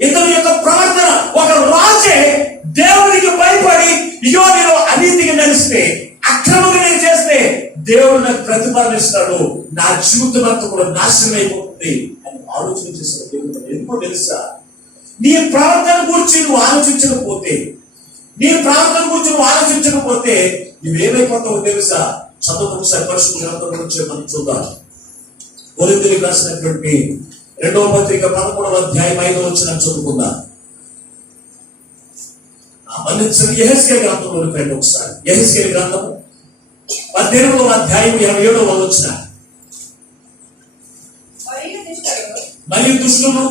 ఇతని యొక్క ప్రవర్తన, ఒక రాజే దేవునికి భయపడి, ఇయో నేను అనీతిగా నడిస్తే, అక్రమంగా నేను చేస్తే దేవుడు నాకు ప్రతిపాదిస్తాడు, నా జీవితం అంతా కూడా నాశనం అయిపోతుంది అని ఆలోచన చేసిన దేవుడు. ఎందుకో తెలుసా? నీ ప్రవర్తన గురించి నువ్వు ఆలోచించకపోతే, నువ్వేమైపోతావో తెలుసా? చదువు ఒకసారి పరిశుద్ధ గ్రంథం నుంచి మనం చూద్దాం. కొరింథీయులకు రాసినటువంటి 2వ పత్రిక 11వ అధ్యాయం 5వ వచనం చదువుకుందాం. యెహెజ్కేలు గ్రంథంలోకి రండి ఒకసారి. యెహెజ్కేలు గ్రంథము 18వ అధ్యాయం 27వ వచనం. మరియు దుష్టులు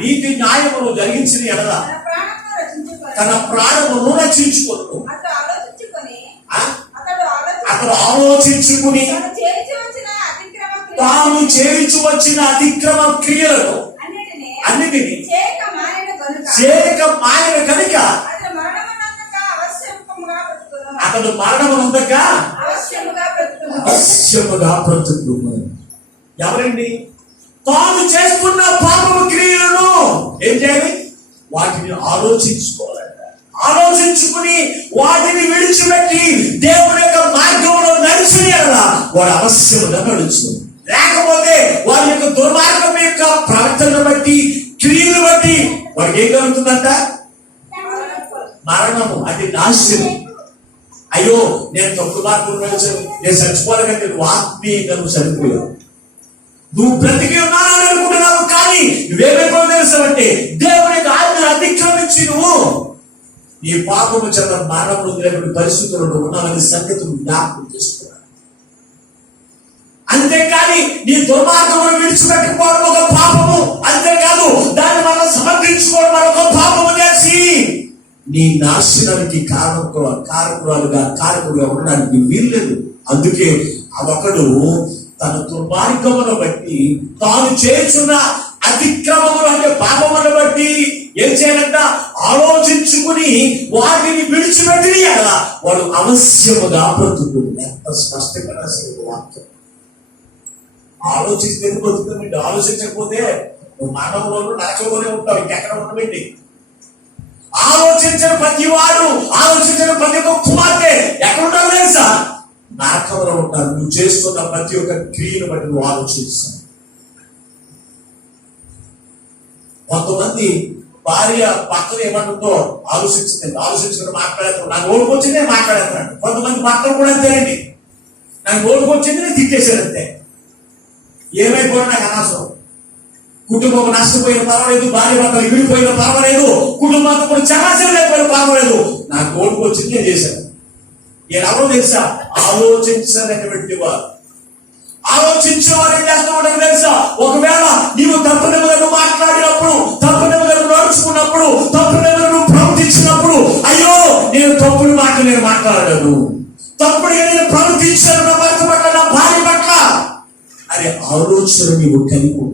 నీతి న్యాయమును జరిగించిన ఎడల తన ప్రాణమును తన ప్రాణమును రక్షించుకొనెను. రక్షించుకొను. అతడు ఆలోచించుకొని ఆ? అతడు అతడు ఆలోచించుకుని తాను చేసి వచ్చిన అతిక్రమ తాను చేయించు వచ్చిన అతిక్రమ క్రియలను అన్నిటినీ చేయక మానిన కనుక చేయక మాయన కనుక అతడు మరణమునందక అవశ్యముగా బ్రతుకును. అతడు మరణమునందక అవశ్యముగా బ్రతుకును. అవశ్యముగా బ్రతుకును. ఎవరండి? తాను చేస్తున్న పాపము క్రియలను ఏం చేయాలి? వాటిని ఆలోచించుకోవాలంట. ఆలోచించుకుని వాటిని విడిచిపెట్టి దేవుని యొక్క మార్గంలో నడిచిన ఎడల వాడు అవశ్యముగా నడుచును. లేకపోతే వారి యొక్క దుర్మార్గం యొక్క ప్రవర్తనను బట్టి క్రియలు బట్టి వాడికి ఏం కలుగుతుందంట? మరణము, అది నాశనం. అయ్యో నేను తప్పుడు మార్గం నడిచాను, నేను చచ్చిపోవాలంటే నువ్వు ఆత్మీయంగా నువ్వు చనిపోయావు. నువ్వు బ్రతికి ఉన్నానని అనుకుంటున్నావు, కానీ నువ్వేమైపోయి తెలుసావంటే దేవుని యొక్క ఆజ్ఞను అతిక్రమించి నువ్వు నీ పాపము చేత మరణం లేకుండా పరిస్థితుల్లో ఉన్నావని సంగతి నువ్వు జ్ఞాపకం చేసుకున్నావు. అంతేకాని నీ దుర్మార్గమును విడిచిపెట్టుకోవడం ఒక పాపము, అంతేకాదు దాన్ని మనం సమర్థించుకోవడం మరొక పాపము చేసి నీ నాశనానికి కారకుడుగా ఉండడానికి వీల్లేదు. అందుకే ఒకడు తన దుర్మార్గమును బట్టి తాను చేస్తున్న అతిక్రమములు అంటే పాపమును బట్టి ఏం చేయాలంట? ఆలోచించుకుని వాటిని విడిచిపెట్టి అలా వాడు అవశ్యముగా బ్రతుకుతుంది. ఎంత స్పష్టంగా రాసిన వాక్యం. ఆలోచిస్తే బ్రతుకుతుంది. ఆలోచించకపోతే నువ్వు మానవులను నరకంలోనే ఉంటావు, ఇంకెక్కడ ఉండబెట్టి. ఆలోచించిన ప్రతి వాడు, ఆలోచించిన ప్రతి ఒక్క కుమార్తె ఎక్కడ ఉంటారు తెలుసా? నరకంలో ఉంటారు. నువ్వు చేస్తున్న ప్రతి ఒక్క క్రియను బట్టి నువ్వు ఆలోచిస్తావు. కొంతమంది భార్య పక్కన ఏమంటుందో ఆలోచించుకుని మాట్లాడేస్తాడు. నాకు ఓడిపోచ్చింది నేను మాట్లాడేస్తాడు. కొంతమంది భర్తలు కూడా అంతేనండి. నాకు ఓడిపోచ్చింది నేను తిట్టేశానంతే. ఏమైపోయినా నాకు అనవసరం. కుటుంబం నష్టపోయిన పర్వాలేదు, భార్య భర్తలు విడిపోయిన పర్వాలేదు, కుటుంబంతో కూడా చరాచరం లేకపోయిన పర్వాలేదు, నాకు ఓడిపోచ్చింది నేను చేశాను. నేను ఎవరో తెలుసా? ఆలోచించినటువంటి వారు. ఆలోచించే వారు ఏం చేస్తూ ఉంటారు తెలుసా? ఒకవేళ నీవు తప్పునెవరు మాట్లాడినప్పుడు, తప్పునెవరు నడుచుకున్నప్పుడు, తప్పునెవరు ప్రవర్తించినప్పుడు, అయ్యో నేను తప్పుడు మాట నేను మాట్లాడాను, తప్పుడుగా నేను ప్రవర్తించాను నా భర్త పట్ల, నా భార్య పట్ల అనే ఆలోచన నీవు కలిగి.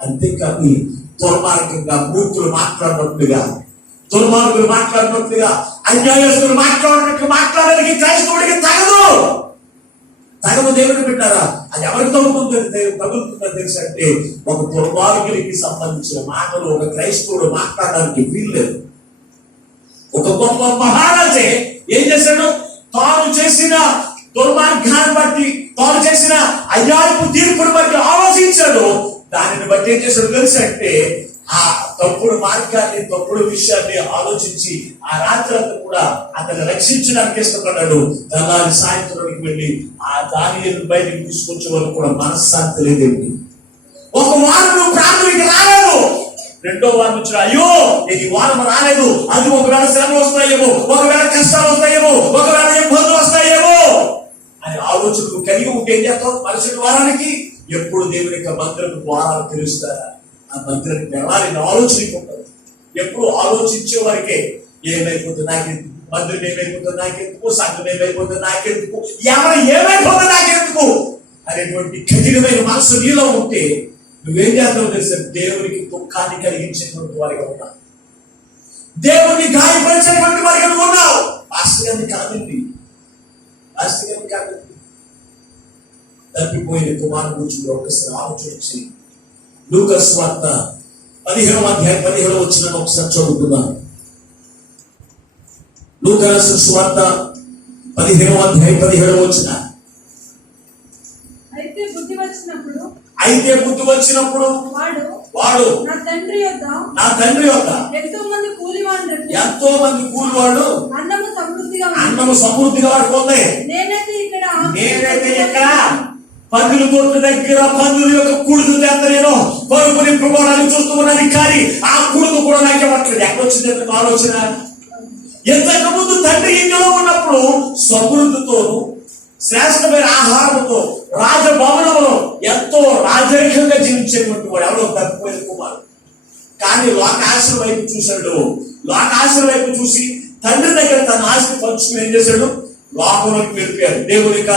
అంతేకాని దుర్మార్గంగా మూర్ఖులు మాట్లాడినట్లుగా, దుర్మార్గులు మాట్లాడినట్లుగా, అన్యాయస్తులు మాట్లాడడానికి క్రైస్తవుడికి తగదు. దేవుడు పెట్టారా? అది ఎవరికి తగులుతుందో తెలుసు అంటే ఒక దుర్మార్గుడికి సంబంధించిన మాటలు ఒక క్రైస్తవుడు మాట్లాడడానికి వీల్లేదు. ఒక గొప్ప మహారాజే ఏం చేశాడు? తాను చేసిన దుర్మార్గాన్ని బట్టి, తాను చేసిన అన్యాయపు తీర్పును బట్టి ఆలోచించాడు. దానిని బట్టి ఏం చేశాడు తెలుసు అంటే ఆ తప్పుడు మార్గాన్ని, తప్పుడు విషయాన్ని ఆలోచించి ఆ రాత్రంతా కూడా అతన్ని రక్షించడానికి ఇష్టపడ్డాడు. తెల్లారి సాయంత్రానికి వెళ్ళి ఆ దానియేలును బయటికి తీసుకొచ్చే వరకు కూడా మనశ్శాంతి లేదేంటి. ఒక వారం నువ్వు ప్రార్థనకి రాలేదు, రెండో వారం నుంచి అయ్యో నేను ఈ వారం రాలేదు, అది ఒకవేళ శ్రమలు వస్తాయేమో, ఒకవేళ కష్టాలు వస్తాయేమో, ఒకవేళ ఇబ్బందులు వస్తాయేమో అని ఆలోచనలు కలిగి ఉంటే ఏం చేస్తావు? మరుసటి వారానికి ఎప్పుడు దేవుని యొక్క మందిరం ద్వారాలు తెలుస్తారా? ఆ మందిరానికి వెళ్ళాలని ఆలోచన ఉంటుంది. ఎప్పుడు ఆలోచించే వారికే ఏమైపోతుంది నాకెందుకు, మందిరం ఏమైపోతుంది నాకెందుకు, సంఘం ఏమైపోతుంది నాకెందుకు, ఎవరు ఏమైపోతుంది నాకెందుకు అనేటువంటి కఠినమైన మనసు నీలో ఉంటే నువ్వేం చేస్తావు తెలుసా? దేవునికి దుఃఖాన్ని కలిగించేటువంటి వారిగా ఉన్నావు, దేవుని గాయపరిచేటువంటి వారిగా ఉన్నావు. ఆశ్చర్యాన్ని కాదండి, ఆశ్చర్యాన్ని కాదండి. తప్పిపోయిన కుమారుని గురించి ఒకసారి ఆలోచించి లూకా సువార్త 15వ అధ్యాయం 17వ వచనం ఒకసారి చదువుకుందాం. లూకా సువార్త 15వ అధ్యాయం 17వ వచనం. అయితే బుద్ధి వచ్చినప్పుడు వాడు నా తండ్రి యొద్ద ఎంతో మంది కూలివాడు అన్నము సమృద్ధిగా వాడికి ఉంది. నేనైతే ఇక్కడ పందుల తోట దగ్గర పందుల యొక్క కుడుదు చేత నేను కొడుకు నింపుకోవడానికి చూస్తూ ఉన్నాను, కానీ ఆ కుడుదు కూడా నాకు ఇవ్వట్లేదు. ఎక్కడొచ్చింది ఆలోచన? ఎంతకు ముందు తండ్రి ఇంట్లో ఉన్నప్పుడు సమృద్ధితోను శ్రేష్టమైన ఆహారంతో రాజభవనంలో ఎంతో రాజకీయంగా జీవించేటువంటి వాడు ఎవరో తప్పిపోయిన కుమారుడు. కానీ లోకాశల వైపు చూశాడు. లోకాశల వైపు చూసి తండ్రి దగ్గర తన ఆస్తి పంచుకుని ఏం చేశాడు? లోకంలోకి వెళ్ళిపోయాడు. దేవుని యొక్క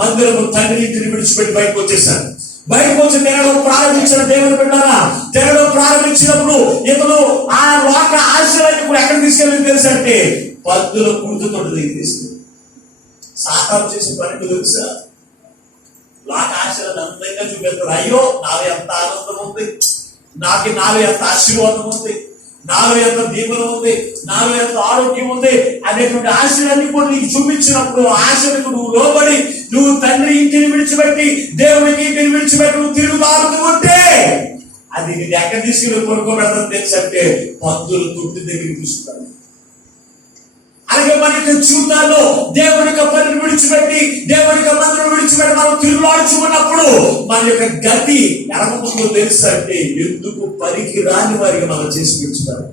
మందిరము తండ్రి ఇంటిని విడిచిపెట్టి బయటకు వచ్చేసాడు. బయటకు వచ్చి తినడం ప్రారంభించిన దేవుని బిడ్డారా, తినడం ప్రారంభించినప్పుడు ఇతను ఆ లోక ఆశలన్నీ కూడా ఎక్కడ తీసుకెళ్ళి తెలుసంటే పద్దుల కుర్తుతో దగ్గర తీసుకెళ్ళి సాకారం చేసే పని తెలుసా? లోక ఆశలను అందంగా చూపెడతాడు. అయ్యో నాలో ఎంత ఆనందం ఉంది, నాలో ఎంత ఆశీర్వాదం ఉంది, నాలో ఎంత దీవెన ఉంది, నాలో ఎంత ఆరోగ్యం ఉంది అనేటువంటి ఆశలన్నీ కూడా నీకు చూపించినప్పుడు ఆశలకు నువ్వు లోబడి నువ్వు తండ్రి ఇంటిని విడిచిపెట్టి దేవునికి ఇంటిని విడిచిపెట్టి నువ్వు తిరుగుతారుతూ ఉంటే అది నేను ఎక్కడ తీసుకెళ్ళి కొనుక్కోబెడతాను తెలుసంటే పందుల తొట్టి దగ్గరికి తీసుకుంటాను. అలాగే మన యొక్క జీవితాల్లో దేవుని యొక్క పనిని విడిచిపెట్టి దేవుని యొక్క మందిరం విడిచిపెట్టి మనం తిరుగులాడుచుకున్నప్పుడు మన యొక్క గతి ఎలాగుంటుందో తెలుసు అంటే ఎందుకు పనికి రాని వారికి మనం చేసి పెంచుతారు.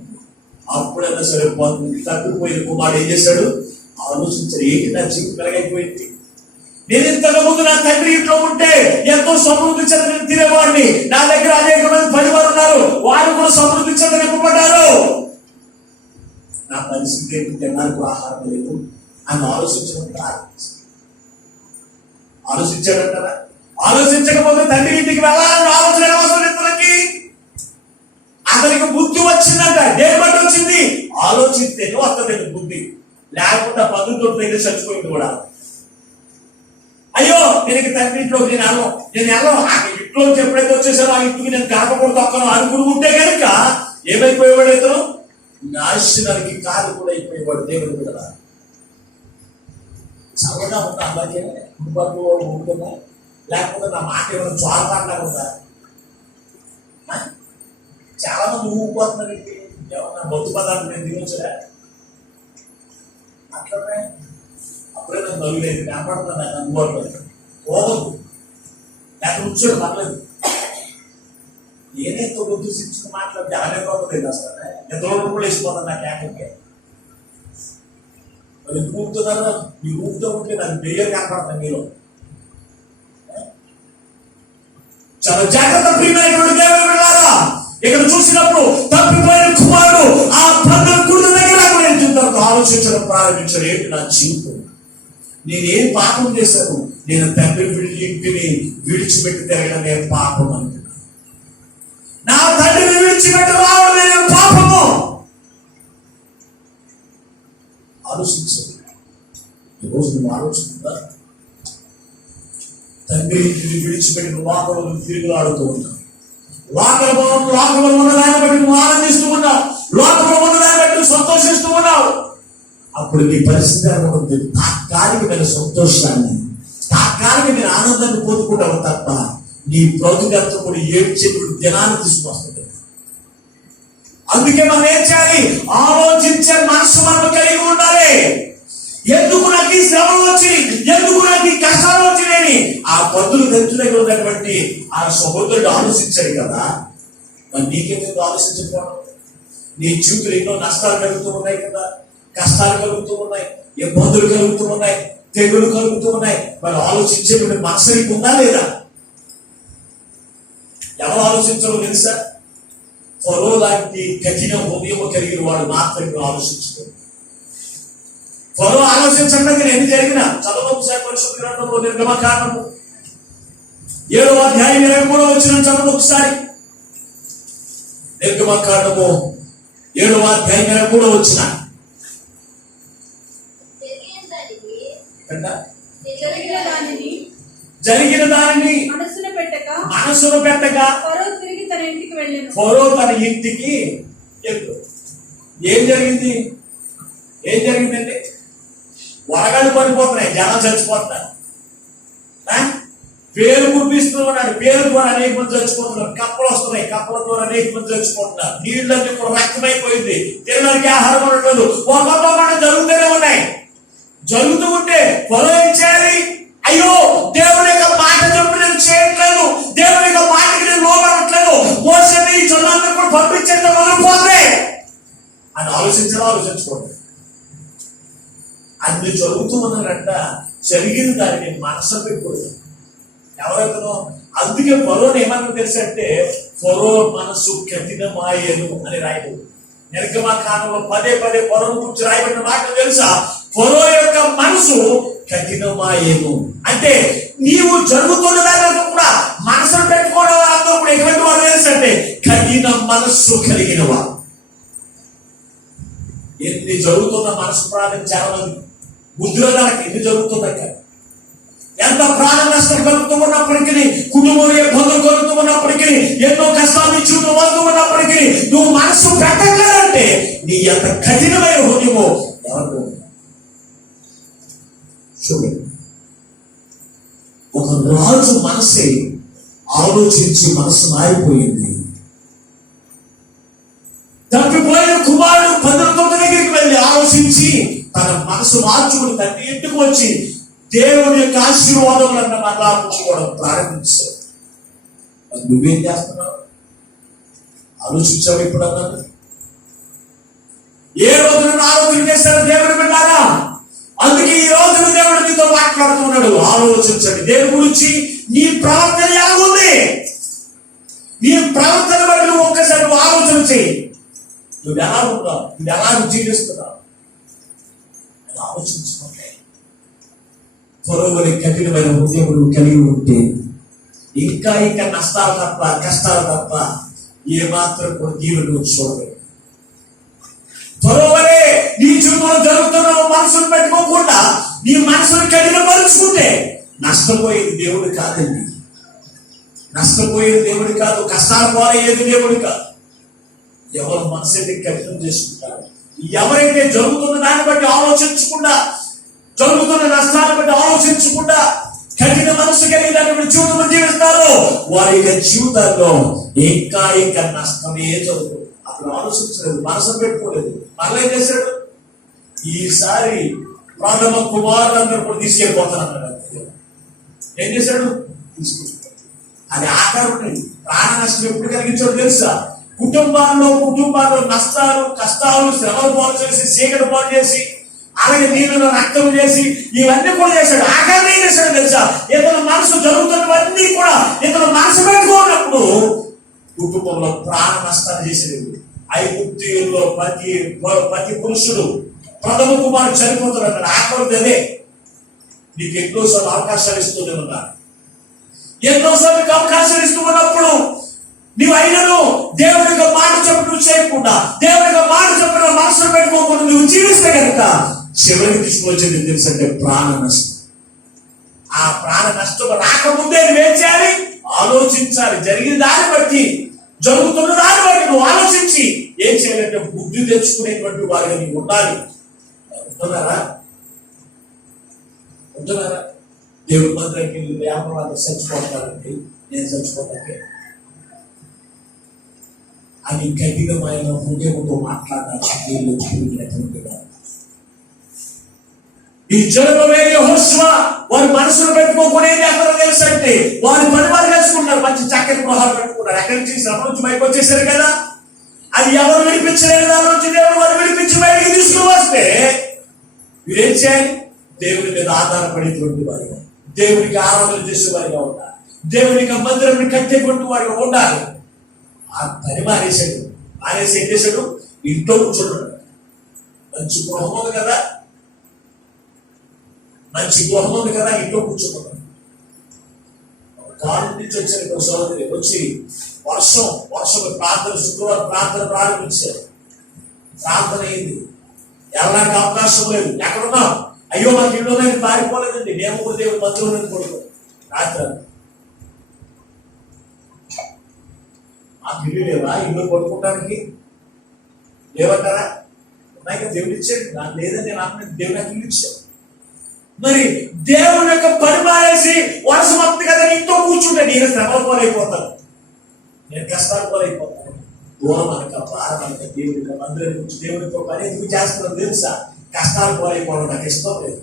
అప్పుడైనా సరే తప్పిపోయిన కుమారుడు ఏం చేశాడు? ఆలోచించారు, ఏంటి నా జీవితం ఎలాగైపోయింది, నేను ఇంతకు ముందు నా తండ్రి ఇంట్లో ఉంటే ఎంతో సమృద్ధి చెందిన తినేవాడిని, నా దగ్గర అనేక మంది పనివారు ఉన్నారు, వారు కూడా సమృద్ధి చెందనివ్వబడ్డారు, నా పరిస్థితి ఏంటి, తినడానికి ఆహారం లేదు అని ఆలోచించడం ఆలోచించాడంటారా? ఆలోచించకపోతే తండ్రి ఇంటికి వెళ్ళాలని ఆలోచన అవసరం ఇతనికి. అతనికి బుద్ధి వచ్చిందంట. దేని బట్టి వచ్చింది? ఆలోచిస్తే వస్తుంది బుద్ధి, లేకపోతే పద్ధతితో దగ్గర చచ్చిపోయింది కూడా. అయ్యో నేను తండ్రి ఇంట్లోకి నేను వెళ్ళను, ఆ ఇంట్లోకి ఎప్పుడైతే వచ్చేసానో ఆ ఇంటికి నేను కాకపోతే తొక్కను అనుకుంటే కనుక ఏమైపోయేవాడు ఇతను? నాశనానికి కాలు కూడా అయిపోయేవాడు. దేవుడు కూడా చల్లగా ఉంటా అలాగే కుటుంబంలో ఉంటుందా, లేకపోతే నా మాట ఏమైనా చోరపాటుగా ఉందా? చాలా మంది ఊపిపోతున్నారు, ఏమన్నా బొత్తు పదార్థం నేను దిగొచ్చా అట్లనే అప్పుడే నాకు నవ్వులేదు కనపడుతుంది, నాకు అనుకోవట్లేదు, పోవద్దు లేకపోతే ఉంచాడు పర్లేదు. నేనేంతో గుర్తించుకుని మాట్లాడితే అలాగైపోతుంది అసలు ఎంతో కూడా వేసిపోతాను నా క్యాకెట్కే. మరి ఊపుతున్నారు, మీ ఊపుతో ఉంటే నాకు బెయ్యర్ కనపడతాను మీరు. చాలా జాగ్రత్త ప్రియమైనటువంటి దేవుని బిడ్డలారా, ఇక్కడ చూసినప్పుడు తప్పిపోయిన కుమారుడు ఆ పండుగ గుడి దగ్గర ఆలోచించడం ప్రారంభించాడు. ఏంటి నా జీవితం, నేనేం పాపం చేశాను, నేను తండ్రి ఇంటిని విడిచిపెట్టి తిరగడం నేను పాపం అనుకున్నాను, నా తండ్రిని విడిచిపెట్టి రావడం నేను పాపము. ఆలోచించదు. ఈరోజు నువ్వు ఆలోచిస్తుందా? తండ్రి ఇంటిని విడిచిపెట్టిన లోకంలో తిరుగులాడుతూ ఉన్నావు, లోకంలో ఉన్నదాన్ని బట్టి నువ్వు ఆనందిస్తూ ఉన్నావు, లోకంలో ఉన్నదాన్ని బట్టి నువ్వు సంతోషిస్తూ ఉన్నావు. అప్పుడు నీ పరిస్థితి ఉంటుంది, తాత్కాలికమైన సంతోషాన్ని, తాత్కాలికమైన ఆనందాన్ని పొందుకుంటావు తప్ప నీ బ్రతుకంతా కూడా ఏడ్చేటువంటి దినాన్ని తీసుకొస్తుంది. అందుకే మనం ఏం చేయాలి? ఆలోచించే మనసు మనం కలిగి ఉండాలి. ఎందుకు నాకు ఈ శ్రమలు వచ్చినాయి, ఎందుకు నాకు ఈ కష్టాలు వచ్చినాయని ఆ పద్దులు తెచ్చు దగ్గర ఉన్నటువంటి ఆ సహోదరుడు ఆలోచించాడు కదా. మరి నీకెందుకు ఆలోచించకపోవడం? నీ జీవితంలో ఎన్నో నష్టాలు కలుగుతూ ఉన్నాయి కదా, కష్టాలు కలుగుతూ ఉన్నాయి, ఇబ్బందులు కలుగుతూ ఉన్నాయి, తెగులు కలుగుతూ ఉన్నాయి. మరి ఆలోచించేటువంటి మనసు నీకు ఉందా లేదా? ఎవరు ఆలోచించరు తెలుసా? ఫరో లాంటి కఠిన హృదయం కలిగిన వాడు మాత్రమే ఆలోచించుకోరు. ఫరో ఆలోచించడానికి ఎన్ని జరిగినా చదవ పరిశుద్ధ గ్రంథంలో నిర్గమకాండము 7వ అధ్యాయం 23వ వచనం చదవండి ఒకసారి. నిర్గమకాండము 7వ అధ్యాయం 23వ వచనం. జరిగిన దానిని మనసును పెట్టక ఫరో తన ఇంటికి ఏం జరిగింది? ఏం జరిగిందంటే వరగాళ్ళు పడిపోతున్నాయి, జనం చచ్చిపోతున్నారు, పేరు గుర్తిస్తూ ఉన్నాడు, పేరు ద్వారా అనేక మంది చచ్చిపోతున్నారు, కప్పలు వస్తున్నాయి, కప్పల ద్వారా అనేక మంది చచ్చిపోతున్నారు, నీళ్ళన్నీ కూడా రక్తమైపోయింది, తినడానికి ఆహారం ఉండట్లేదు, ఒక్కొక్క జరుగుతూనే ఉన్నాయి. జరుగుతూ ఉంటే ఫరో ఏం చేయాలి? అయ్యో దేవుని యొక్క మాట చెప్పి నేను చేయట్లేదు, దేవుని యొక్క మాటకి నేను లోపడట్లేదు, మోసని జనాన్ని కూడా పంపించేంత మొదలుపోతే అని ఆలోచించుకోండి. అన్ని జరుగుతూ ఉన్నారంట, జరిగిన దాన్ని మనసు పెట్టుకోలేదు ఎవరైతే. అందుకే ఫరోని ఏమన్నా తెలుసంటే ఫరో మనసు కఠినమాయను అని రాయబడింది. నిర్గమకాండంలో పదే పదే ఫరో గురించి రాయబడిన మాట తెలుసా? ఫరో యొక్క మనసు కఠినమాయను అంటే నీవు జరుగుతున్న దానిలో కూడా మనసును పెట్టుకోవడం వాళ్ళంతా కూడా ఎటువంటి వారు తెలుసంటే కఠిన మనస్సు కలిగిన వారు. ఎన్ని జరుగుతున్న మనసు ప్రాణం చాలా మంది బుద్ధిలో దానికి ఎన్ని జరుగుతుందక్క, ఎంత ప్రాణ నష్టం కలుగుతూ ఉన్నప్పటికీ, కుటుంబంలో ఇబ్బందులు కలుగుతూ ఉన్నప్పటికీ, ఎన్నో కష్టాలు ఇచ్చుకుంటూ వస్తూ ఉన్నప్పటికీ నువ్వు మనసు పెట్టగలంటే నీ ఎంత కఠినమైన హృదయమో ఎవరు చూడండి. ఒక రాజు మనసే ఆలోచించి మనసు మారిపోయింది. తప్పిపోయిన కుమారుడు పనులతో దగ్గరికి వెళ్ళి ఆలోచించి తన మనసు మార్చుకుని తండ్రి ఇంటికి వచ్చి దేవుని యొక్క ఆశీర్వాదములను మరలా పుచ్చుకోవడం ప్రారంభించావు. నువ్వేం చేస్తున్నావు? ఆలోచించావు ఎప్పుడన్నా? ఏ రోజున ఆలోచన చేశారు దేవుడు పెట్టారా? అందుకే ఈ రోజున దేవుడు నీతో మాట్లాడుతున్నాడు. ఆలోచించండి దేవుడి గురించి. నీ ప్రవర్తన ఎలా ఉంది? నీ ప్రవర్తన బట్టి నువ్వు ఒక్కసారి ఆలోచన చేయి. నువ్వు ఎలా ఉన్నావు, నువ్వు ఎలా జీవిస్తున్నావు ఆలోచించుకుంటే. పొరవని కఠినమైన హృదయములు కలిగి ఉంటే ఇంకా ఇంకా నష్టాలు తప్ప కష్టాలు తప్ప ఏమాత్రం కూడా దీవులు చూడలేదు. త్వరవరే నీ జీవితంలో జరుగుతున్న మనసును పెట్టుకోకుండా నీ మనసును కఠినపరుచుకుంటే నష్టపోయేది దేవుడు కాదండి. నష్టపోయేది దేవుడు కాదు, కష్టాలు పోయేది దేవుడు కాదు. ఎవరు మనసు అయితే కఠినం చేసుకుంటారు, ఎవరైతే జరుగుతున్న దాన్ని బట్టి ఆలోచించకుండా, జరుగుతున్న నష్టాన్ని బట్టి ఆలోచించకుండా కఠిన మనసు కలిగి దాన్ని బట్టి జీవితం జీవిస్తారో వారి యొక్క జీవితాల్లో ఇంకా ఇంకా నష్టమే జరుగుతుంది. అప్పుడు ఆలోచించలేదు, మనసు పెట్టుకోలేదు. మళ్ళీ ఏం చేశాడు? ఈసారి ప్రథమ కుమారులందరూ కూడా తీసుకెళ్ళిపోతానన్నాడు. ఏం చేశాడు? తీసుకెళ్ళిపోతాడు. అది ఆకారం ప్రాణ నష్టం ఎప్పుడు కలిగించాడు తెలుసా? కుటుంబాల్లో నష్టాలు, కష్టాలు, శ్రమలు పాలు చేసి, చీకటి పాలు చేసి, అలాగే నీళ్ళలో రక్తం చేసి, ఇవన్నీ కూడా చేశాడు. ఆఖరి ఏం చేశాడు తెలుసా? ఇతను మనసు జరుగుతున్నవన్నీ కూడా ఇతను మనసు పెట్టుకున్నప్పుడు కుటుంబంలో ప్రాణ నష్టాన్ని చేసేది. ఐగుప్తీయుల్లో ప్రతి పురుషుడు ప్రథమ కుమారుడు చనిపోతున్నాడు. ఆఖరిది అదే. నీకు ఎన్నోసార్లు అవకాశాలు ఇస్తూనే ఉన్నారు. ఎన్నోసార్లు అవకాశాలు ఇస్తూ ఉన్నప్పుడు నీవు అయినను దేవుడి యొక్క మాట చెప్పు చేయకుండా, దేవుడి యొక్క మాట చెప్పిన మనసులో పెట్టుకోకుండా నువ్వు జీవిస్తే కనుక చివరికి తీసుకొచ్చేది తెలుసంటే ప్రాణ నష్టం. ఆ ప్రాణ నష్టం రాకముందే నువ్వేం చేయాలి? ఆలోచించాలి. జరిగిన దాన్ని బట్టి, జరుగుతున్న దాన్ని బట్టి నువ్వు ఆలోచించి ఏం చేయాలంటే బుద్ధి తెచ్చుకునేటువంటి వారిగా నీవు ఉండాలి. ఉంటున్నారా? దేవుడి మందిరానికి వ్యాపారాలు చచ్చిపోతారండి. నేను చచ్చిపోతాకే అని కఠినమైన హృదయంతో మాట్లాడాలి. ఈ జనమే యెహోషువ వారి మనసును పెట్టుకోకుండా ఏం చేస్తారో తెలుసు అంటే వారి పని వారు చేసుకుంటారు. మంచి చక్కటి గృహాలు పెట్టుకుంటారు. ఎక్కడి నుంచి శ్రమ నుంచి బయటకు వచ్చేసారు కదా, అది ఎవరు విడిపించలేదు. దాని నుంచి దేవుడు వారు విడిపించి బయటికి తీసుకుని వస్తే వీరేం చేయాలి? దేవుడి మీద ఆధారపడేటువంటి వారిగా, దేవుడికి ఆరాధన చేసే వారిగా ఉండాలి. దేవుడికి మందిరం కట్టేటువంటి వారిగా ఉండాలి. ఆ పని మానేశాడు. మానేసి ఏం చేశాడు? ఇంట్లో కూర్చున్నాడు. మంచి గృహం ఉంది కదా, ఇంట్లో కూర్చున్నాడు. కారు నుంచి వచ్చారు సోదరి వచ్చి వర్షం ప్రార్థన, శుక్రవారం ప్రార్థన ప్రారంభించారు. ప్రార్థన అయింది. వెళ్ళడానికి అవకాశం లేదు. ఎక్కడున్నాం? అయ్యో మాకు ఇంట్లో పారిపోలేదండి. మేము కూడా దేవుడు మంత్రులు కొడుకు రాత్రి మాకు ఇల్లు లేవా? ఇల్లు కొడుకోవడానికి లేవంటారా? ఉన్నాయి కదా, దేవుడు ఇచ్చాడు. నాకు లేదని నాకు దేవుడు నాకు ఇల్లు ఇచ్చాడు. మరి దేవుని యొక్క పని మానేసి వర్షం వస్తుంది కదా ఇంట్లో కూర్చుంటే నేను శ్రమలు పోలైపోతాను, నేను కష్టాలు పోలైపోతాను. దూరం అనక భారం అనక దేవుడి యొక్క మందిరం నుంచి దేవుడితో పని ఎందుకు చేస్తున్నాను తెలుసా? కష్టాలు పోలైపోవడం నాకు ఇష్టం లేదు,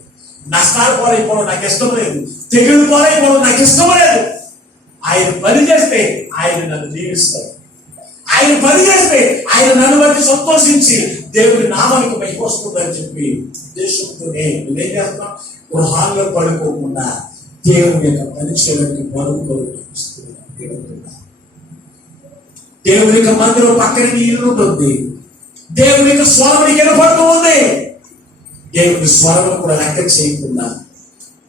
నష్టాలు పోలైపోవడం నాకు ఇష్టం లేదు, తెగులు పోలైపోవడం నాకు ఇష్టం లేదు. ఆయన పని చేస్తే ఆయన నన్ను దీవిస్తాడు. ఆయన పని చేస్తే ఆయన నన్ను బట్టి సంతోషించి దేవుడి నామానికి పైకి వస్తుందని చెప్పి ఉద్దేశంతోనే నువ్వేం చేస్తున్నావు? గృహాల్లో పడుకోకుండా దేవుని యొక్క పని చేయడానికి పడుకోవడం దేవుని యొక్క మందిరం పక్కన నీ ఇల్లు ఉంటుంది. దేవుని యొక్క స్వరం నీకు వినపడుతూ ఉంది. దేవుని స్వరం కూడా లెక్క చేయకుండా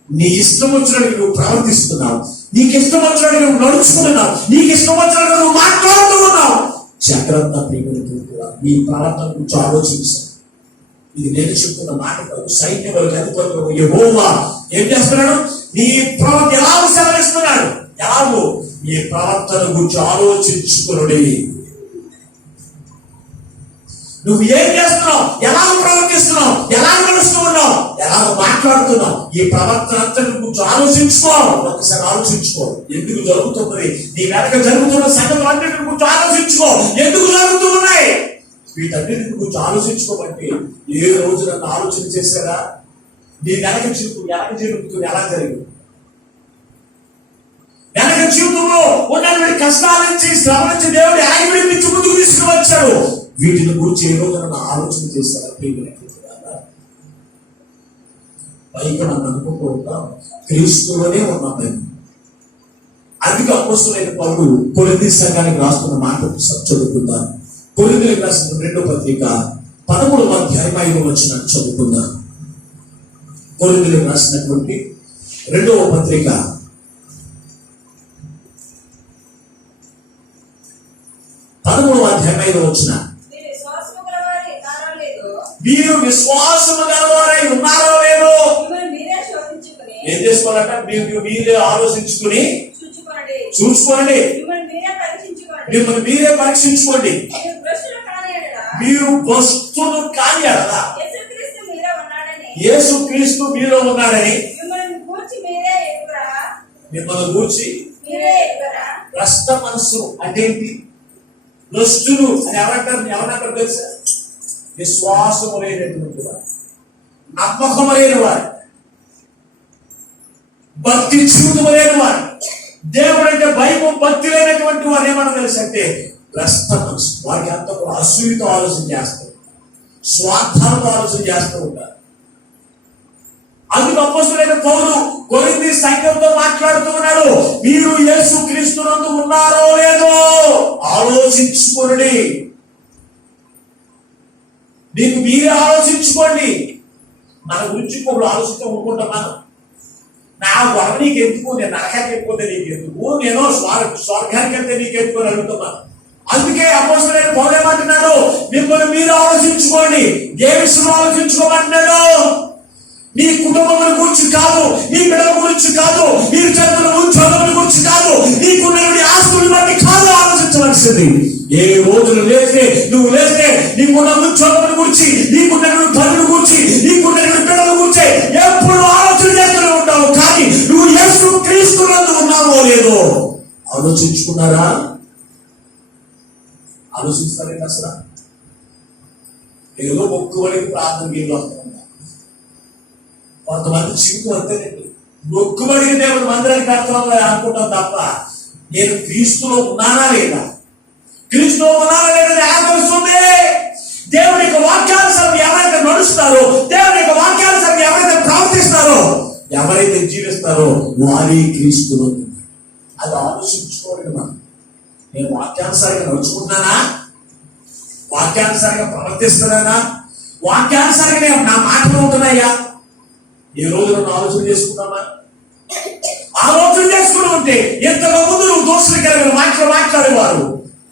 నీ ఇష్టం వచ్చినట్టు నువ్వు ప్రవర్తిస్తున్నావు, నీకు ఇష్టం వచ్చినట్టు నువ్వు నడుచుకుంటున్నావు, నీకు ఇష్టం వచ్చినట్టు నువ్వు మాట్లాడుతూ ఉన్నావు. జాగ్రత్త ప్రియమైనటువంటి కూడా నీ ప్రవర్తన గురించి ఆలోచించాలి. ఇది నేను చెప్తున్న మాట కాదు. సైన్యములకు అధిపతి యెహోవా ఏం చేస్తున్నాడు? నీ ప్రవర్తన ఎలా సెలవిస్తున్నాడు? ఎలాగో నీ ప్రవర్తన గురించి ఆలోచించుకునుడి. నువ్వు ఏం చేస్తున్నావు, ఎలా ప్రవర్తిస్తున్నావు, ఎలా నడుస్తూ ఉన్నావు, ఎలా మాట్లాడుతున్నావు, ఈ ప్రవర్తన అంతటి గురించి ఆలోచించుకో. ఒకసారి ఆలోచించుకో. ఎందుకు జరుగుతున్నది? నీ వెనక జరుగుతున్న సంగతులన్నిటి గురించి ఆలోచించుకో. ఎందుకు జరుగుతూ ఉన్నాయి? వీటన్నిటి గురించి ఆలోచించుకోబట్టి ఏ రోజు నన్ను ఆలోచన చేశారా? నీ వెనక జీవితం ఎలా జరుగుతుంది, ఎలా జరిగింది? వెనక జీవితంలో ఉన్నటువంటి కష్టాల నుంచి, శ్రమ నుంచి దేవుడు ఎలా విడిపించి ముందుకు తీసుకువచ్చాడు. వీటిని గురించి ఏ రోజు నన్ను ఆలోచన చేశారా? పైకి నన్ను అనుకుంటూ ఉంటాం, క్రీస్తులోనే ఉన్నాం మేము. అందుకే అపోస్తలుడైన పౌలు కొరింథీ సంఘానికి రాస్తున్న మాట చదువుకుందాం. కొరింథీయులకు రాసిన 2వ పత్రిక 13వ అధ్యాయం 5వ వచనం చదువుకుందాం. కొరింథీయులకు రాసినటువంటి 2వ పత్రిక 13వ అధ్యాయం 5వ వచనం. మీరు విశ్వాసము గలవారై ఉన్నారో లేదో ఏం చేసుకోవాలంటే మీరే ఆలోచించుకుని చూసుకోండి. మిమ్మల్ని మీరే పరీక్షించుకోండి. మీరు భ్రష్టులు కాని ఎడలా యేసుక్రీస్తు మీలో ఉన్నాడని మిమ్మల్ని గూర్చి భ్రష్ట మనస్సు అంటే ఏంటి? భ్రష్టులు అని ఎవరంటారు తెలుసా? విశ్వాసము లేనటువంటి వారు, నమ్మకము లేని వారు, భక్తి జీవితము లేని వారు, దేవుడు అంటే భయం భక్తి లేనటువంటి వారు ఏమన్నా తెలుసు అంటే భ్రష్ట మనసు. వారికి అంతా కూడా అసూయతో ఆలోచన చేస్తారు, స్వార్థాలతో ఆలోచన చేస్తూ ఉంటారు. అందుకు అపోస్తలుడైన పౌలు కొరింథీ సంఘంతో మాట్లాడుతూ ఉన్నాడు. మీరు యేసుక్రీస్తునందు ఉన్నారో లేదో ఆలోచించుకోండి. మీకు మీరే ఆలోచించుకోండి. మన గురించి ఇప్పుడు ఆలోచిస్తూ ఊరుకుంటామా? నా వల్ల నీకు ఎందుకు, నేను నరకానికి వెళ్ళిపోతే నీకు ఎందుకు, నేను స్వర్గానికి వెళ్తే నీకు ఎందుకు అని అడుగుతున్నా. అందుకే అపోస్తలుడైన పౌలు ఏమంటున్నాడు? మిమ్మల్ని మీరు ఆలోచించుకోండి. ఏ విషయంలో ఆలోచించుకోమంటున్నాడు? నీ కుటుంబం గురించి కాదు, నీ బిడ్డల గురించి కాదు, మీరు చదువుల ఉద్యోగం గురించి కాదు, నీకున్నటువంటి ఆస్తులను బట్టి కాదు ఆలోచించవలసింది. ఏ రోజులు నువ్వు లేస్తే నీకున్న ఉద్యోగం గురించి, నీకున్నటువంటి పనుల గురించి, నీకున్నటువంటి బిడ్డల గురించి ఎప్పుడు ఆలోచన చేస్తూనే ఉంటావు. కానీ నువ్వు యేసుక్రీస్తునందు ఉన్నావో లేదో ఆలోచించుకున్నారా? ఆలోచిస్తారేంటి? అసలు ఏదో మొక్కుబడికి ప్రార్థన వీళ్ళు వస్తున్నా. కొంతమంది జీవితం అంతేనండి, మొక్కుబడికి దేవుడు మందిరానికి కడతాం అనుకుంటాం తప్ప నేను క్రీస్తులో ఉన్నానా లేదా, క్రీస్తులో ఉన్నానా లేదా ఆలోచిస్తుంది. దేవుని యొక్క వాక్యానుసారం ఎవరైతే నడుస్తారో, దేవుని యొక్క వాక్యానుసారం ఎవరైతే ప్రవర్తిస్తారో, ఎవరైతే జీవిస్తారో వారి క్రీస్తులో. అది ఆలోచించుకోవాలి. నేను వాక్యానుసారంగా నడుచుకుంటున్నానా, వాక్యానుసారంగా ప్రవర్తిస్తున్నానా, వాక్యానుసారంగా నా మాటలు ఉంటున్నాయా? ఏ రోజు నన్ను ఆలోచన చేసుకున్నామా? ఆలోచన చేసుకుని ఉంటే ఎంతగా ముందు నువ్వు దోషకరమైన మాటలు మాట్లాడేవారు.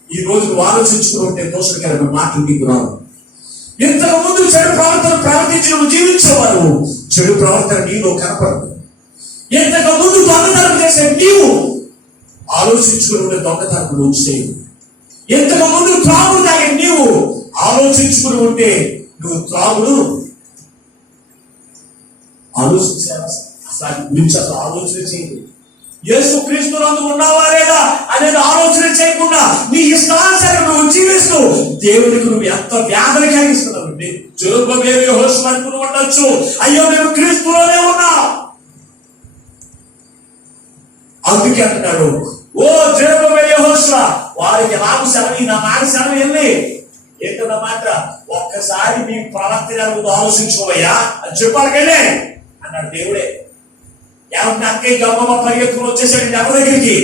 ఈ రోజు నువ్వు ఆలోచించుకుని ఉంటే దోషకరమైన మాటలు నీకు రావు. ఎంతగా ముందు చెడు ప్రవర్తన ప్రవర్తించి నువ్వు జీవించేవారు, చెడు ప్రవర్తన నీలో కనపడదు. ఎంతగా ముందు దొంగతనం చేసే నీవు ఆలోచించుకుని ఉంటే దొంగతనం నువ్వు చేయవు. ఎంతగా ముందు త్రాగుడు తాగే నీవు ఆలోచించుకుని ఉంటే నువ్వు త్రాగుడు ఆలోచించాలి. అసలు గురించి అసలు ఆలోచన చేయండి. యేసుక్రీస్తునందు ఉన్నావా లేదా అనేది ఆలోచన చేయకుండా నీ ఇష్టానుసారం నువ్వు జీవిస్తూ దేవుడికి నువ్వు ఎంత వ్యాధులు కలిగిస్తున్నావు. జెరుబ్బేలు యెహోషువ అనుకుని ఉండొచ్చు, అయ్యో నేను క్రీస్తులోనే ఉన్నా. అందుకే అంటున్నాడు, ఓ జెరుబ్బేలు యెహోషువ, వారికి నాకు సెలవు, నా మాట సెలవు వెళ్ళి ఏంటన్నమాట, ఒక్కసారి మీ ప్రవర్తన ముందు ఆలోచించుకోవయ్యా అని చెప్పాలికెళ్ళే అన్నాడు దేవుడే. ఎవరి అక్కయ్య గమ్మమ్మ పరిగెత్తుకుని వచ్చేసాడు ఎవరి దగ్గరికి.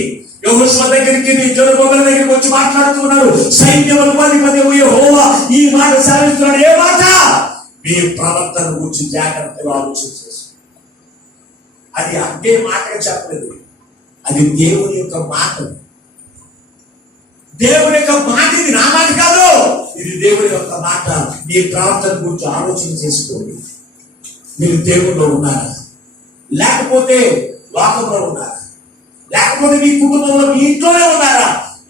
యెహోషువ దగ్గరికి జెరుబ్బయలు దగ్గరికి వచ్చి మాట్లాడుతున్నాడు. సైన్యములకు అధిపతి యెహోవా ఈ మాట సెలవిస్తున్నాడు. ఏ మాట? మీ ప్రవర్తన గురించి జాగ్రత్తగా ఆలోచించేసి. అది అంతే మాటగా చెప్పలేదు, అది దేవుని యొక్క మాట. దేవుని యొక్క మాట, ఇది నా మాట కాదు, ఇది దేవుని యొక్క మాట. మీ ప్రవర్తన గురించి ఆలోచన చేసుకోండి. మీరు దేవుల్లో ఉన్నారా, లేకపోతే లోకంలో ఉన్నారా, లేకపోతే మీ కుటుంబంలో మీ ఇంట్లోనే ఉన్నారా?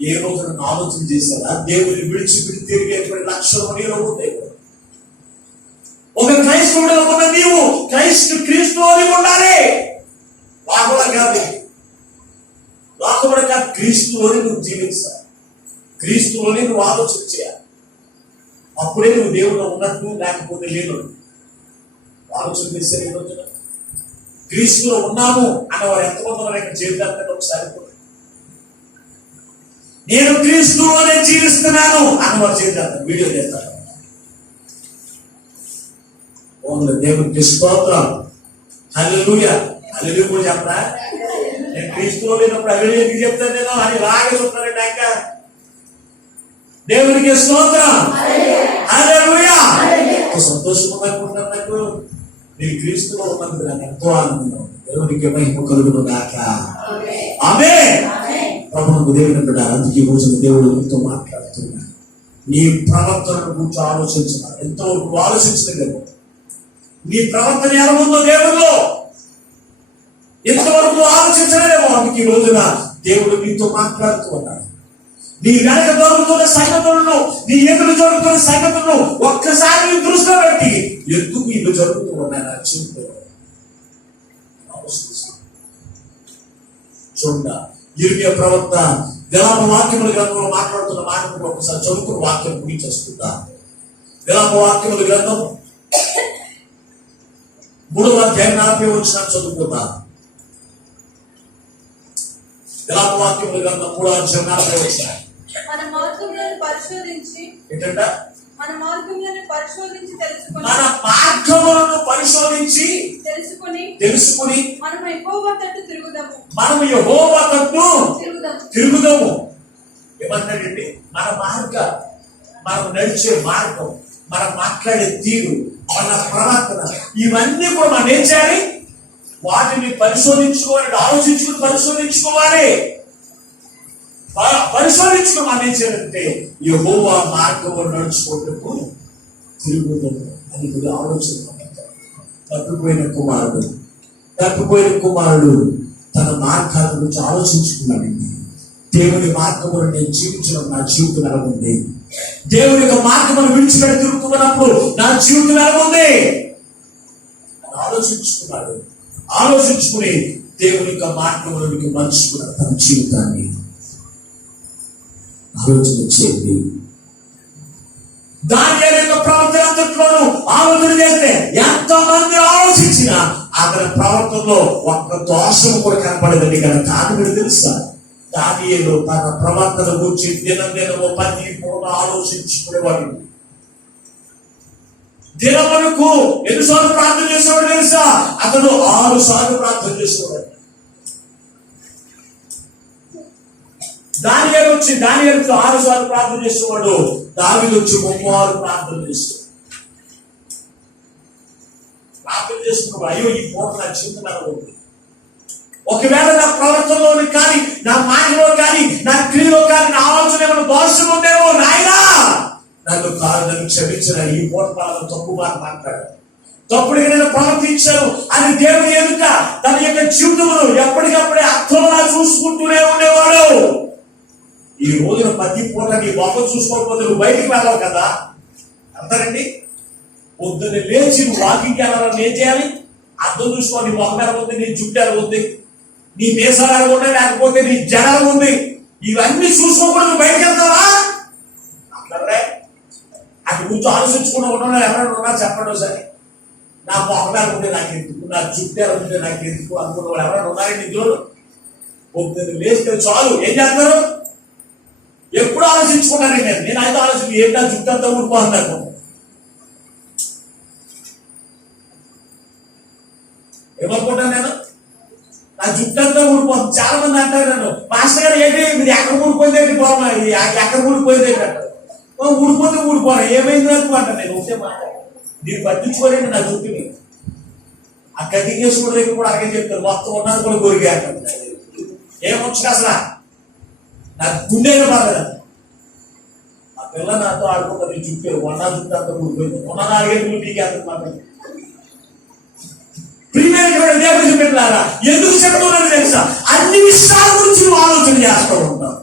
ఏ రోజున ఆలోచన చేశారా? దేవుని విడిచిపెట్టి తిరిగేటువంటి లక్షలు నీలో ఉంటాయి. ఒక క్రైస్తవుడు ఉన్న నీవు క్రీస్తులోని ఉండాలి. లోకంలో కాదు, లోకంలో కాదు, క్రీస్తులోని నువ్వు జీవించాలి. క్రీస్తులోనే నువ్వు ఆలోచన చేయాలి. అప్పుడే నువ్వు దేవుడు ఉన్నట్టు, లేకపోతే లేదు. ఆలోచన చేసే రోజున క్రీస్తులో ఉన్నాము అన్నవారు ఎంతమంది ఉన్నారో జీవితాన్ని ఒకసారి నేను క్రీస్తులోనే జీవిస్తున్నాను అన్నవారు జీవితాన్ని వీడియో చేస్తాను. ఓన్లీ దేవునికి స్తోత్రం. హల్లెలూయా. హల్లెలూయా కూడా చెప్పరా? నేను క్రీస్తులో లేనప్పుడు హల్లెలూయా చెప్తాను నేను అని రాగే చెప్తానండి. ఇంకా దేవునికి స్తోత్రం. హల్లెలూయా. సంతోషంగా అనుకుంటున్నాను. నాకు నేను క్రీస్తులో ఉన్నందుకు నాకు ఎంతో ఆనందం. దేవునికి మహిమ కలుగును గాక. ఆమేన్. ప్రభువుకు దేవుని బిడ్డలారా, అందుకే ఈ రోజు దేవుడు మీతో మాట్లాడుతున్నాడు. నీ ప్రవర్తన గురించి ఆలోచించాలి. ఎంతో ఆలోచించలేదు. నీ ప్రవర్తన ఎలా ఉందో దేవుడిలో ఎంతవరకు ఆలోచించలేమో. అందుకే ఈ రోజున దేవుడు మీతో మాట్లాడుతూ ఉన్నాడు. నీ వెనక జరుగుతున్న సంగతులను, నీ ఎదురు జరుగుతున్న సంగతులను ఒక్కసారి నీ దృష్టిలో పెట్టి ఎందుకు ఇల్లు జరుగుతూ ఉన్నాయి నా జీవితంలో చూడ. ఇరిమియా ప్రవక్త విలాప వాక్యముల గ్రంథంలో మాట్లాడుతున్న మాటలు ఒకసారి చదువుకున్న వాక్యం ముగించేస్తుందా? విలాప వాక్యముల గ్రంథం 3వ అధ్యాయం 40 వచనం చదువుకుందా? విలాప వాక్యముల గ్రంథం 3వ అధ్యాయం 40 వచనం. మన మార్గములను పరిశోధించి ఏంటంట? మన మార్గములను పరిశోధించి తెలుసుకొని, మన మార్గములను పరిశోధించి తెలుసుకుని మనము యెహోవా తట్టు తిరుగుదాము. మనము యెహోవా తట్టు తిరుగుదాము. ఏమంటాడండి? మన మార్గం, మనం నడిచే మార్గం, మనం మాట్లాడే తీరు, మన ప్రవర్తన, ఇవన్నీ కూడా మనం ఏం చేయాలి? వాటిని పరిశోధించుకోవాలి, పరిశోధించుకోవాలి. పరిశోధించుకుని మనం ఏం చేయాలంటే యెహోవా మార్గంలో నడుచుకోవటకు తిరుగుదాము అని ఆలోచన. తప్పిపోయిన కుమారుడు తన మార్గాల గురించి ఆలోచించుకున్నాడండి. దేవుని మార్గమును నేను జీవించడం నా జీవితం ఎలా ఉంది? దేవుని యొక్క మార్గమును విడిచిపెట్టి తిరుగుతున్నప్పుడు నా జీవితం ఎలా ఉంది? ఆలోచించుకున్నాడు. ఆలోచించుకుని దేవుని యొక్క మార్గములోనికి మలుచుకున్నాడు తన జీవితాన్ని. ఆలోచన చేయండి. దానియేలు యొక్క ప్రవర్తన అంతట్లోనూ ఆలోచన చేస్తే ఎంతమంది ఆలోచించినా అతని ప్రవర్తనలో ఒక్క దోషం కూడా కనపడదండి. కదా కాదు, మీరు తెలుసా? దానియేలు తన ప్రవర్తన గురించి దినము 10 పూట ఆలోచించుకునేవాడు. దినమునకు ఎన్నిసార్లు ప్రార్థన చేసేవాడు తెలుసా? అతను 6 సార్లు ప్రార్థన చేసేవాడు. దానియేలుతో 6 సార్లు ప్రార్థన చేసేవాడు. దావీదు వచ్చి 36 ప్రార్థన చేసేవాడు. ప్రార్థన చేస్తున్నప్పుడు అయ్యో ఈ పూట నా జీవితం ఎలా ఉంది? ఒకవేళ నా ప్రవర్తనలోని కానీ, నా మాటలో కానీ, నా క్రియలో కానీ, నా ఆలోచన ఏమైనా దోషం ఉందేమో నాయనా నన్ను క్షమించిన. ఈ పూట వాళ్ళని తప్పు మాట మాట్లాడారు, తప్పుడు ఏదైనా ప్రవర్తించారు అని దేవుని ఎదుట తన యొక్క జీవితంలో ఎప్పటికప్పుడే అర్థంలా చూసుకుంటూనే ఉండేవాడు. ఈ రోజున 10 పూట నీ మొహం చూసుకోకపోతే నువ్వు బయటికి వెళ్ళావు కదా. అంటారండి, పొద్దున్న లేచి నువ్వు వాకింగ్కి వెళ్ళాలని ఏం చేయాలి? అర్థం చూసుకో. నీ మొహం ఎలా ఉంది, నీ జుట్టు ఎలా ఉంది, నీ మీసాలు ఎలా ఉన్నాయి, లేకపోతే నీ జనాలు ఉంది, ఇవన్నీ చూసుకోకుండా నువ్వు బయటకు వెళ్తావా? అట్లే అటు గురించి ఆలోచించుకుని ఉండడం ఎవరైనా ఉన్నా చెప్పండి సరే. నా మొహం ఎలా ఉంటే నాకు ఎందుకు, నా జుట్టు ఎలా ఉంటే నాకు ఎందుకు అనుకున్న వాళ్ళు ఎవరైనా ఉన్నారండి ఇందులో? పొద్దున్న లేస్తే చాలు ఏం చేస్తారు? ఎప్పుడు ఆలోచించుకున్నాను నేను అయితే ఆలోచించి ఏంటా జుట్టు అంతా ఊడిపోతున్నాను. ఏమనుకుంటాను నేను? నా జుట్టు అంతా ఊడిపోతుంది. చాలా మంది అంటారు నన్ను, మాస్టర్ గారు ఏంటి మీరు ఎక్కడ ఊడిపోయిందేంటి బాబా, ఎక్కడ ఊడిపోయిందేంటి అంటారు. ఊడిపోతే ఊడిపోరా, ఏమైంది అనుకో అంట. నేను ఒకటే మాట, దీన్ని పట్టించుకోలేండి నా జుట్టుని. ఆ కటింగ్ చేసుకున్న దగ్గర కూడా అలాగే చెప్తారు, మొత్తం ఉన్నది కూడా కొరిగే అంటారు. ఏమొచ్చు అసలు నా గుండెగా బాగా. ఆ పిల్ల నాతో ఆడుకుంటారు, ఈ జుట్టు ఉన్న జుట్టు అంతా ఊడిపోయింది, ఉన్న 4 ఏళ్ళు నీకే అంత మాట. ప్రియమైనటువంటి దేవుని బిడ్డలారా, ఎందుకు చెప్తున్నాను తెలుసా? అన్ని విషయాల గురించి నువ్వు ఆలోచన చేస్తూ ఉంటావు.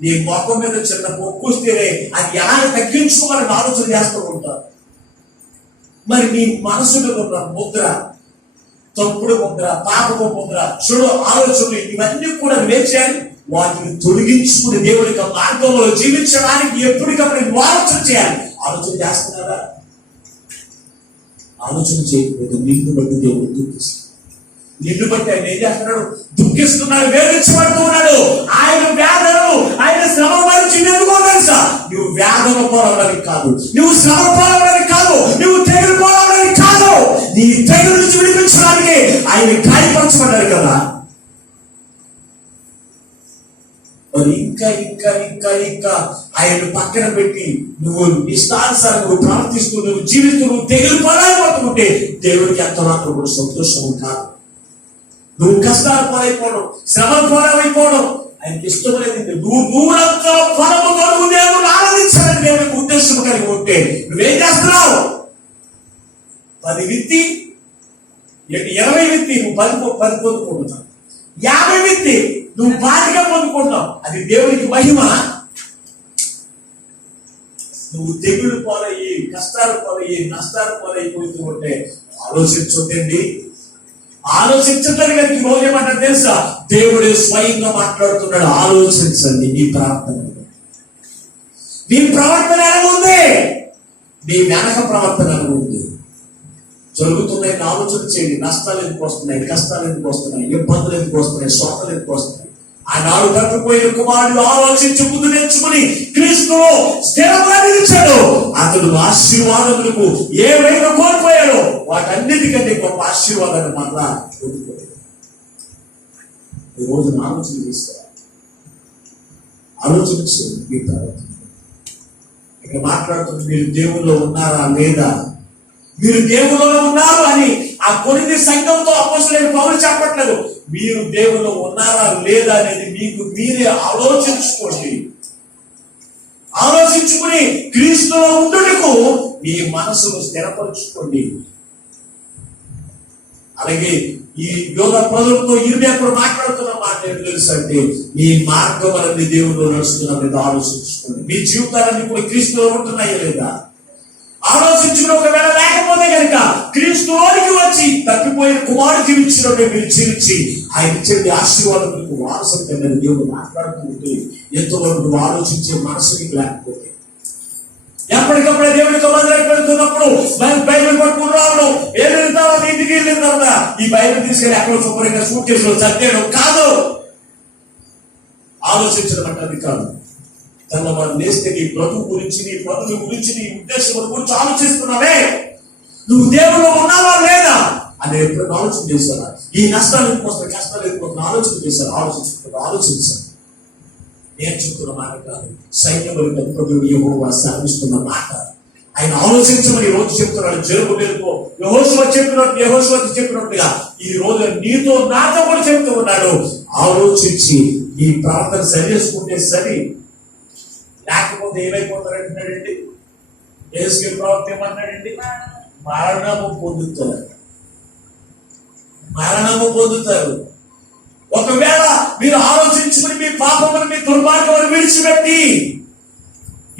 నీ మొక్క మీద చిన్న పొక్కు వస్తేనే అది ఎలా తగ్గించుకోవాలని ఆలోచన చేస్తూ ఉంటావు. మరి నీ మనసు మీద ఉన్న ముద్ర, తప్పుడు ముద్ర, పాపపు ముద్ర, చూడు ఆలోచనలు, ఇవన్నీ కూడా వేచాలి. వాటిని తొలగించుకుని దేవుడి యొక్క మార్గంలో జీవించడానికి ఎప్పటికప్పుడు నువ్వు ఆలోచన చేయాలి. ఆలోచన చేస్తున్నారా? ఆలోచన చేయకపోతే నిన్ను బట్టి దేవుడు దుఃఖిస్తాడు. నిన్ను బట్టి ఆయన ఏం చేస్తున్నాడు? దుఃఖిస్తున్నాడు, వేధించబడుతూ ఉన్నాడు. ఆయన వేదనలు, ఆయన శ్రమ భరించి ఎందుకో తెలుసా? నువ్వు వేదన పోరాడడానికి కాదు, నువ్వు శ్రమ పోరాడడానికి కాదు, నువ్వు తెగులు పోరాడడానికి కాదు, నీ తెగులు నుంచి విడిపించడానికి ఆయన గాయపరచబడ్డాడు కదా. మరి ఇంకా ఇంకా ఇంకా ఇంకా ఆయన పక్కన పెట్టి నువ్వు ఇష్టానుసారం నువ్వు ప్రవర్తిస్తూ నువ్వు జీవిస్తూ నువ్వు తెగులు పోరాడిపోతుంటే దేవుడికి ఎంత మాత్రం కూడా సంతోషం కాదు. నువ్వు కష్టాలు పోరైపోవడం, శ్రమలు పోరాడైపోవడం ఆయనకి ఇష్టం లేదు. నువ్వు దూరంతో పొలముతో నువ్వు దేవుడు ఆనందించాలని దేవుడికి ఉద్దేశం కలిగి ఉంటే నువ్వేం చేస్తున్నావు? 10 విత్తి 20 విత్తి నువ్వు 10 పొందుకుంటున్నావు, 50 విత్తి నువ్వు 5గా పొందుకుంటావు. అది దేవునికి మహిమ. నువ్వు తెగులు పోరయ్యి, కష్టాలు పోరయ్యి, నష్టాలు పోరైపోతూ ఉంటే ఆలోచించొద్దండి. ఆలోచించట్లేదు కానీ ఈ రోజు ఏమంటారు తెలుసా? దేవుడే స్వయంగా మాట్లాడుతున్నాడు. ఆలోచించండి. నీ ప్రార్థన, నీ ప్రవర్తన ఎలా ఉంది, నీ వెనక ప్రవర్తన ఎలా ఉంది, జరుగుతున్నాయి ఆలోచన చేయండి. నష్టాలు ఎందుకు వస్తున్నాయి, కష్టాలు ఎందుకు వస్తున్నాయి, ఇబ్బందులు ఎందుకు వస్తున్నాయి, శోకలు ఎందుకు వస్తున్నాయి? ఆనాడు తప్పిపోయిన కుమారుడు ఆలోచించి ముందు నేర్చుకుని క్రీస్తులో స్థిరంగా నిలిచాడు. అతడు ఆశీర్వాదములకు ఏవైనా కోల్పోయాడో వాటన్నిటికంటే గొప్ప ఆశీర్వాదాన్ని మళ్ళా కోల్పోయాడు. ఈ రోజు ఆలోచన చేస్తారు, ఆలోచన చేయండి. ఇక్కడ మాట్లాడుతుంది, మీరు దేవుల్లో ఉన్నారా లేదా? మీరు దేవుల్లో ఉన్నారు అని ఆ కొరింథీ సంఘంతో అపోస్తలుడైన పౌలు చెప్పట్లేదు. మీరు దేవుల్లో ఉన్నారా లేదా అనేది మీకు మీరే ఆలోచించుకోండి. ఆలోచించుకుని క్రీస్తులో ఉండుటకు మీ మనసును స్థిరపరచుకోండి. అలాగే ఈ యోగ ప్రజలతో ఇరువైపు కూడా మాట్లాడుతున్న మాట ఏంటి తెలుసు అంటే, మీ మార్గం అనేది దేవుడు నడుస్తున్న మీద ఆలోచించుకోండి. మీ జీవితాలన్నీ కూడా క్రీస్తులో ఉంటున్నాయా లేదా ఆలోచించుకుని, ఒకవేళ లేకపోతే కనుక క్రీస్తులోనికి వచ్చి తప్పిపోయిన కుమారుడు జీవించినట్టు మీరు జీవించి ఆయన ఇచ్చే ఆశీర్వాదం మీకు వారసం కింద దేవుడు మాట్లాడుతుంటే ఎంతవరకు నువ్వు ఆలోచించే మనసు నీకు లేకపోతే, ఎప్పటికప్పుడే దేవుడితో మందిరానికి వెళ్తున్నప్పుడు బైబిల్ పట్టుకుని రావడం, ఏదైనా తర్వాత ఇంటికి వెళ్ళిన తర్వాత ఈ బైబిల్ తీసుకెళ్ళి ఎక్కడో శుభ్రంగా సూట్ చేసిన చదివేయడం కాదు. ఆలోచించడం అంటే అది కాదు. తెల్లవారు లేస్తే నీ బ్రతుకు గురించి, నీ పనుల గురించి, నీ ఉద్దేశం గురించి ఆలోచిస్తున్నావే. నువ్వు దేవుడు ఉన్నావా లేదా అని ఎప్పుడైనా ఆలోచన చేశారా? ఈ నష్టాలు ఎందుకు వస్తాయి, కష్టాలు ఎందుకు వస్తాయి ఆలోచన చేశారు? ఆలోచించారు. నేను చెప్తున్న మాట కాదు, సైన్యములకు ప్రభువు యెహోవా సెలవిస్తున్న మాట. ఆయన ఆలోచించమని ఈ రోజు చెప్తున్నాడు. జెరుబ్బయలుతో యెహోషువ చెప్పినట్టుగా ఈ రోజు నీతో నాతో కూడా చెప్తూ ఉన్నాడు. ఆలోచించి ఈ ప్రార్థన సరి చేసుకుంటే సరి, లేకపోతే ఏమైపోతారంటున్నాడండి. యేసుకి ప్రవక్త ఏమన్నాడండి? మరణము పొందుతారు, మరణము పొందుతారు. ఒకవేళ మీరు ఆలోచించుకుని మీ పాపమును, మీ దుర్మార్గమును విడిచిపెట్టి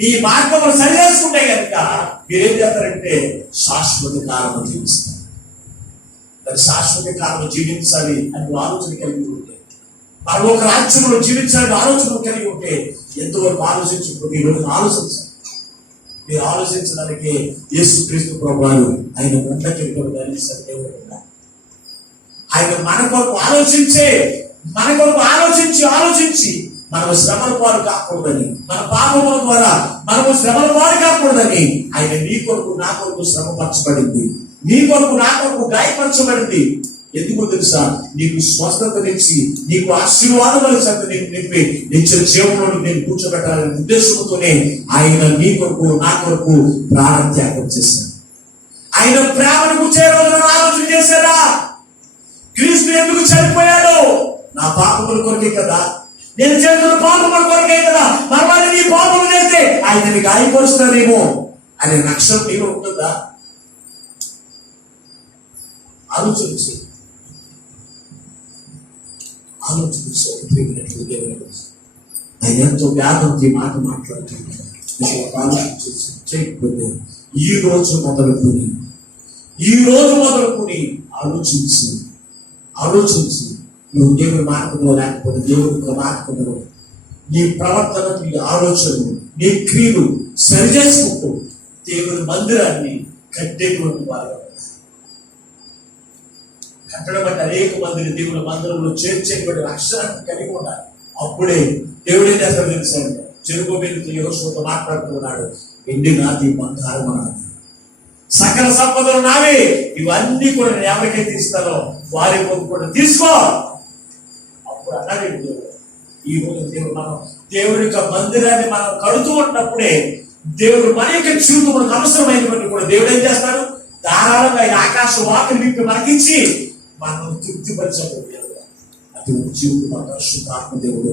ఈ మార్గమును సరి చేసుకుంటే కనుక మీరేం చేస్తారంటే శాశ్వత కాలం జీవిస్తారు. మరి శాశ్వత కాలం జీవించాలి అని ఆలోచన కలిగి ఉంటే, మరి ఒక రాజ్యంలో జీవించాలని ఆలోచన కలిగి ఉంటే ఎంతవరకు ఆలోచించుకుంటే ఈ రోజు ఆలోచించాలి. మీరు ఆలోచించడానికి యేసుక్రీస్తు ప్రభువారు ఆయన ముందకి ఆయన మన కొరకు ఆలోచించి మనము శ్రమల పాలు కాకూడదని, మన పాపముల ద్వారా మనము శ్రమల పాలు కాకూడదని ఆయన నీ కొరకు నా కొరకు శ్రమ పరచబడింది, నీ కొరకు నా కొరకు గాయపరచబడింది. ఎందుకో తెలుసా? నీకు స్వస్థతనిచ్చి నీకు ఆశీర్వాదముల చేత నీకు నింపి నిత్య జీవంలో నేను కూర్చోబెట్టాలనే ఉద్దేశంతోనే ఆయన నీ కొరకు నా కొరకు ప్రాణత్యాగం చేశాడు. ఆయన ప్రేమను కూర్చే రోజున ఆలోచన చేశారా? క్రీస్తు ఎందుకు చనిపోయాడు? నా పాపముల కొరకే కదా, నేను చేస్తున్న పాపముల కొరకే కదా. మరవాళ్ళు నీ పాపము చేస్తే ఆయనని గాయపరుస్తానేమో అనే లక్ష్యం నీలో ఉంటుందా? ఆలోచించు. ఆయన ఎంతో వ్యాధంతో మాట మాట్లాడుతున్నాడు. చేయకపోతే ఈ రోజు మొదలుకొని ఆలోచించి నువ్వు దేవుని మార్గంలో లేకపోతే దేవుని మార్గంలో నీ ప్రవర్తన, నీ ఆలోచనలు, నీ క్రియలు సరిచేసుకుంటూ దేవుని మందిరాన్ని కట్టేటువంటి వారు. కట్టడం అంటే అనేక మందిని దేవుని మందిరంలో చేర్చేటువంటి అక్షరాన్ని కలిగి ఉండాలి. అప్పుడే దేవుడు ఏం చేస్తాడు తెలుసా? చెరుకు మీద యెహోషువతో మాట్లాడుతున్నాడు, వెండి నాది, బంగారం నాది, సకల సంపదలు నావే, ఇవన్నీ కూడా నేను ఎవరికైతే ఇస్తానో వారి కూడా తీసుకో. అప్పుడు అన్నాడు దేవుడు. ఈ రోజు దేవుడి యొక్క మందిరాన్ని మనం కడుతూ ఉన్నప్పుడే దేవుడు మన యొక్క జీవితం మనకు అవసరమైనటువంటి కూడా దేవుడు ఏం చేస్తాడు? ధారాళంగా ఆయన ఆకాశ వాకిలి విప్పి మనకిచ్చి మనం తృప్తిపరచబోయాడు. అటువంటి జీవితం మన పరిశుద్ధాత్మ దేవుడు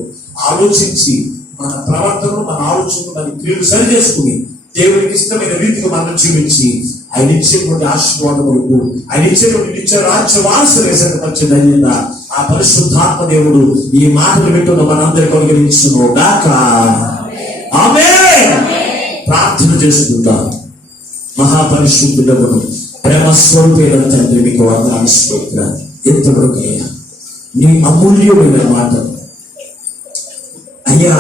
ఆలోచించి మన ప్రవర్తనను, మన ఆలోచనలు, మన క్రియలు సరి చేసుకుని దేవుడికి ఇష్టమైన రీతిలో మనం జీవించి ఆయన ఇచ్చేటువంటి ఆశీర్వాదములకు, ఆయన ఇచ్చేటువంటి నిత్య రాజ్య వారసులు వేసేటందా ఆ పరిశుద్ధాత్మ దేవుడు ఈ మాటలు వింటున్న మనందరికీ అనుగ్రహించును గాక. ఆమేన్. ప్రార్థన చేసుకుందాం. మహాపరిశుద్ధుడగును ప్రేమ స్వరూపైన తండ్రి, మీకు వందనాలు స్తోత్రాలు. ఎంతవరకయ్యా నీ అమూల్యమైన మాటలు అయ్యా,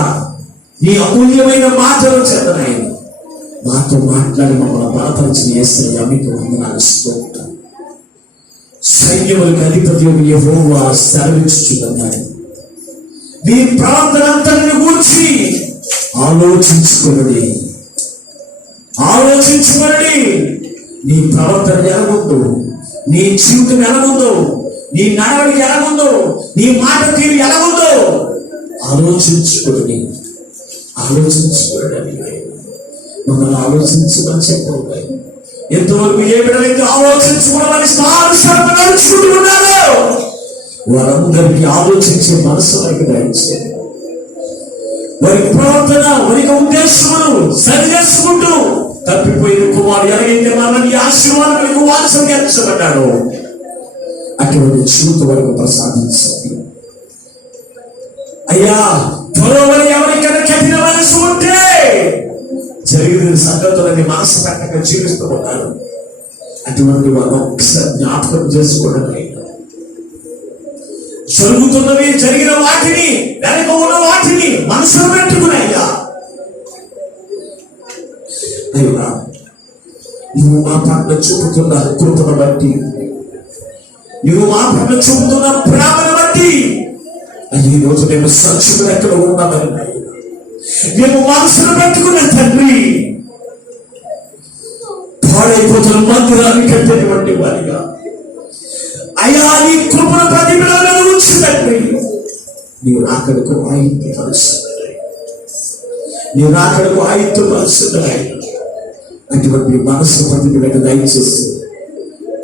నీ అమూల్యమైన మాటలు చేతనయ్యా మాతో మాట్లాడి మమ్మల్ని బలపరిచిన యేసయ్యా మీకు వందనాలు స్తోత్రాలు. సైన్యములకు అధిపతి యెహోవా సెలవిచ్చుచున్నాడు, మీ ప్రవర్తన అంతటిని గూర్చి ఆలోచించుకోండి. నీ ప్రవర్తన ఎలాగుందో, నీ జీవితం ఎలాగుందో, నీ నడవడికి ఎలాగుందో, నీ మాట తీరు ఎలాగుందో ఆలోచించుకోండి. మమ్మల్ని ఆలోచించమని చెప్పండి. ఎంతవరకు ఏ బిడ్డలైతే ఆలోచించుకోవడానికి నడుచుకుంటున్నారో వారందరికీ ఆలోచించే మనసు వారికి దయచేయండి. వారి ప్రవర్తన, వారి ఉద్దేశములు సరి చేసుకుంటూ తప్పిపోయిన కుమారుడు ఎలాగైతే మనల్ని ఆశీర్వాదం వారసుగా ఎంచబడ్డాడు అటువంటి జీవితం వరకు ప్రసాదించండి అయ్యా. త్వరలో ఎవరికైనా కఠిన మనసు ఉంటే జరిగిన సంగతులని మనసు పెట్టక జీవిస్తూ ఉంటారు. అటువంటి వారు ఒకసారి జ్ఞాపకం చేసుకోవడం జరుగుతున్నవి, జరిగిన వాటిని, వెనక ఉన్న వాటిని మనసులో పెట్టుకున్నాయ్యా. అయ్యా, నువ్వు మా పట్ల చూపుతున్న కృపను బట్టి, నువ్వు మా పట్ల చూపుతున్న ప్రేమను బట్టి ఈ రోజు మేము సాక్షులు ఎక్కడ ఉన్నామని మేము మనసులో పెట్టుకున్న తండ్రి, పాడైపోతున్న మందిరాన్ని కట్టేటువంటి వారిగా అయ్యా నీ కృపను ప్రతిబింబాలను ఉంచి తండ్రి, నీవు రాకడకు ఆయుత్తుపరుస్తున్నాయి. అటువంటి మనసు ప్రతిబింబకు దయచేసి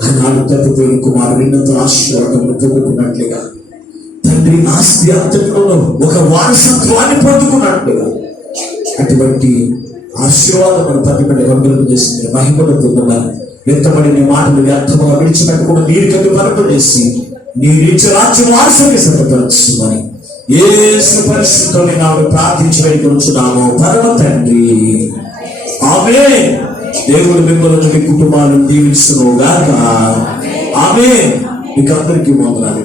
ఆనాడు తప్పిపోయిన కుమారుడు నిన్నతో ఆశీర్వాదం పొందుకున్నట్లుగా తండ్రి ఆస్తి అంతటిలో ఒక వారసత్వాన్ని పొందుకున్నట్లుగా అటువంటి ఆశీర్వాదం ప్రతిబింబకు అనుగ్రహం చేసింది. మహిమను పొందమని వ్యక్తపడిన మాటలు వ్యర్థముగా విడిచిపెట్టకుండా నీరు పరపు చేసి నీ నిత్య రాజ్యం వారసుని సిద్ధపరుచుమని యేసు పరిశుద్ధమైన నామములో ప్రార్థించి వేడుకొనుచున్నాము పరమ తండ్రి. ఆమేన్. దేవుడు మిమ్మల్ని మీ కుటుంబాలను దీవించును గాక. ఆమేన్. మీకు అందరికీ వందనాలు.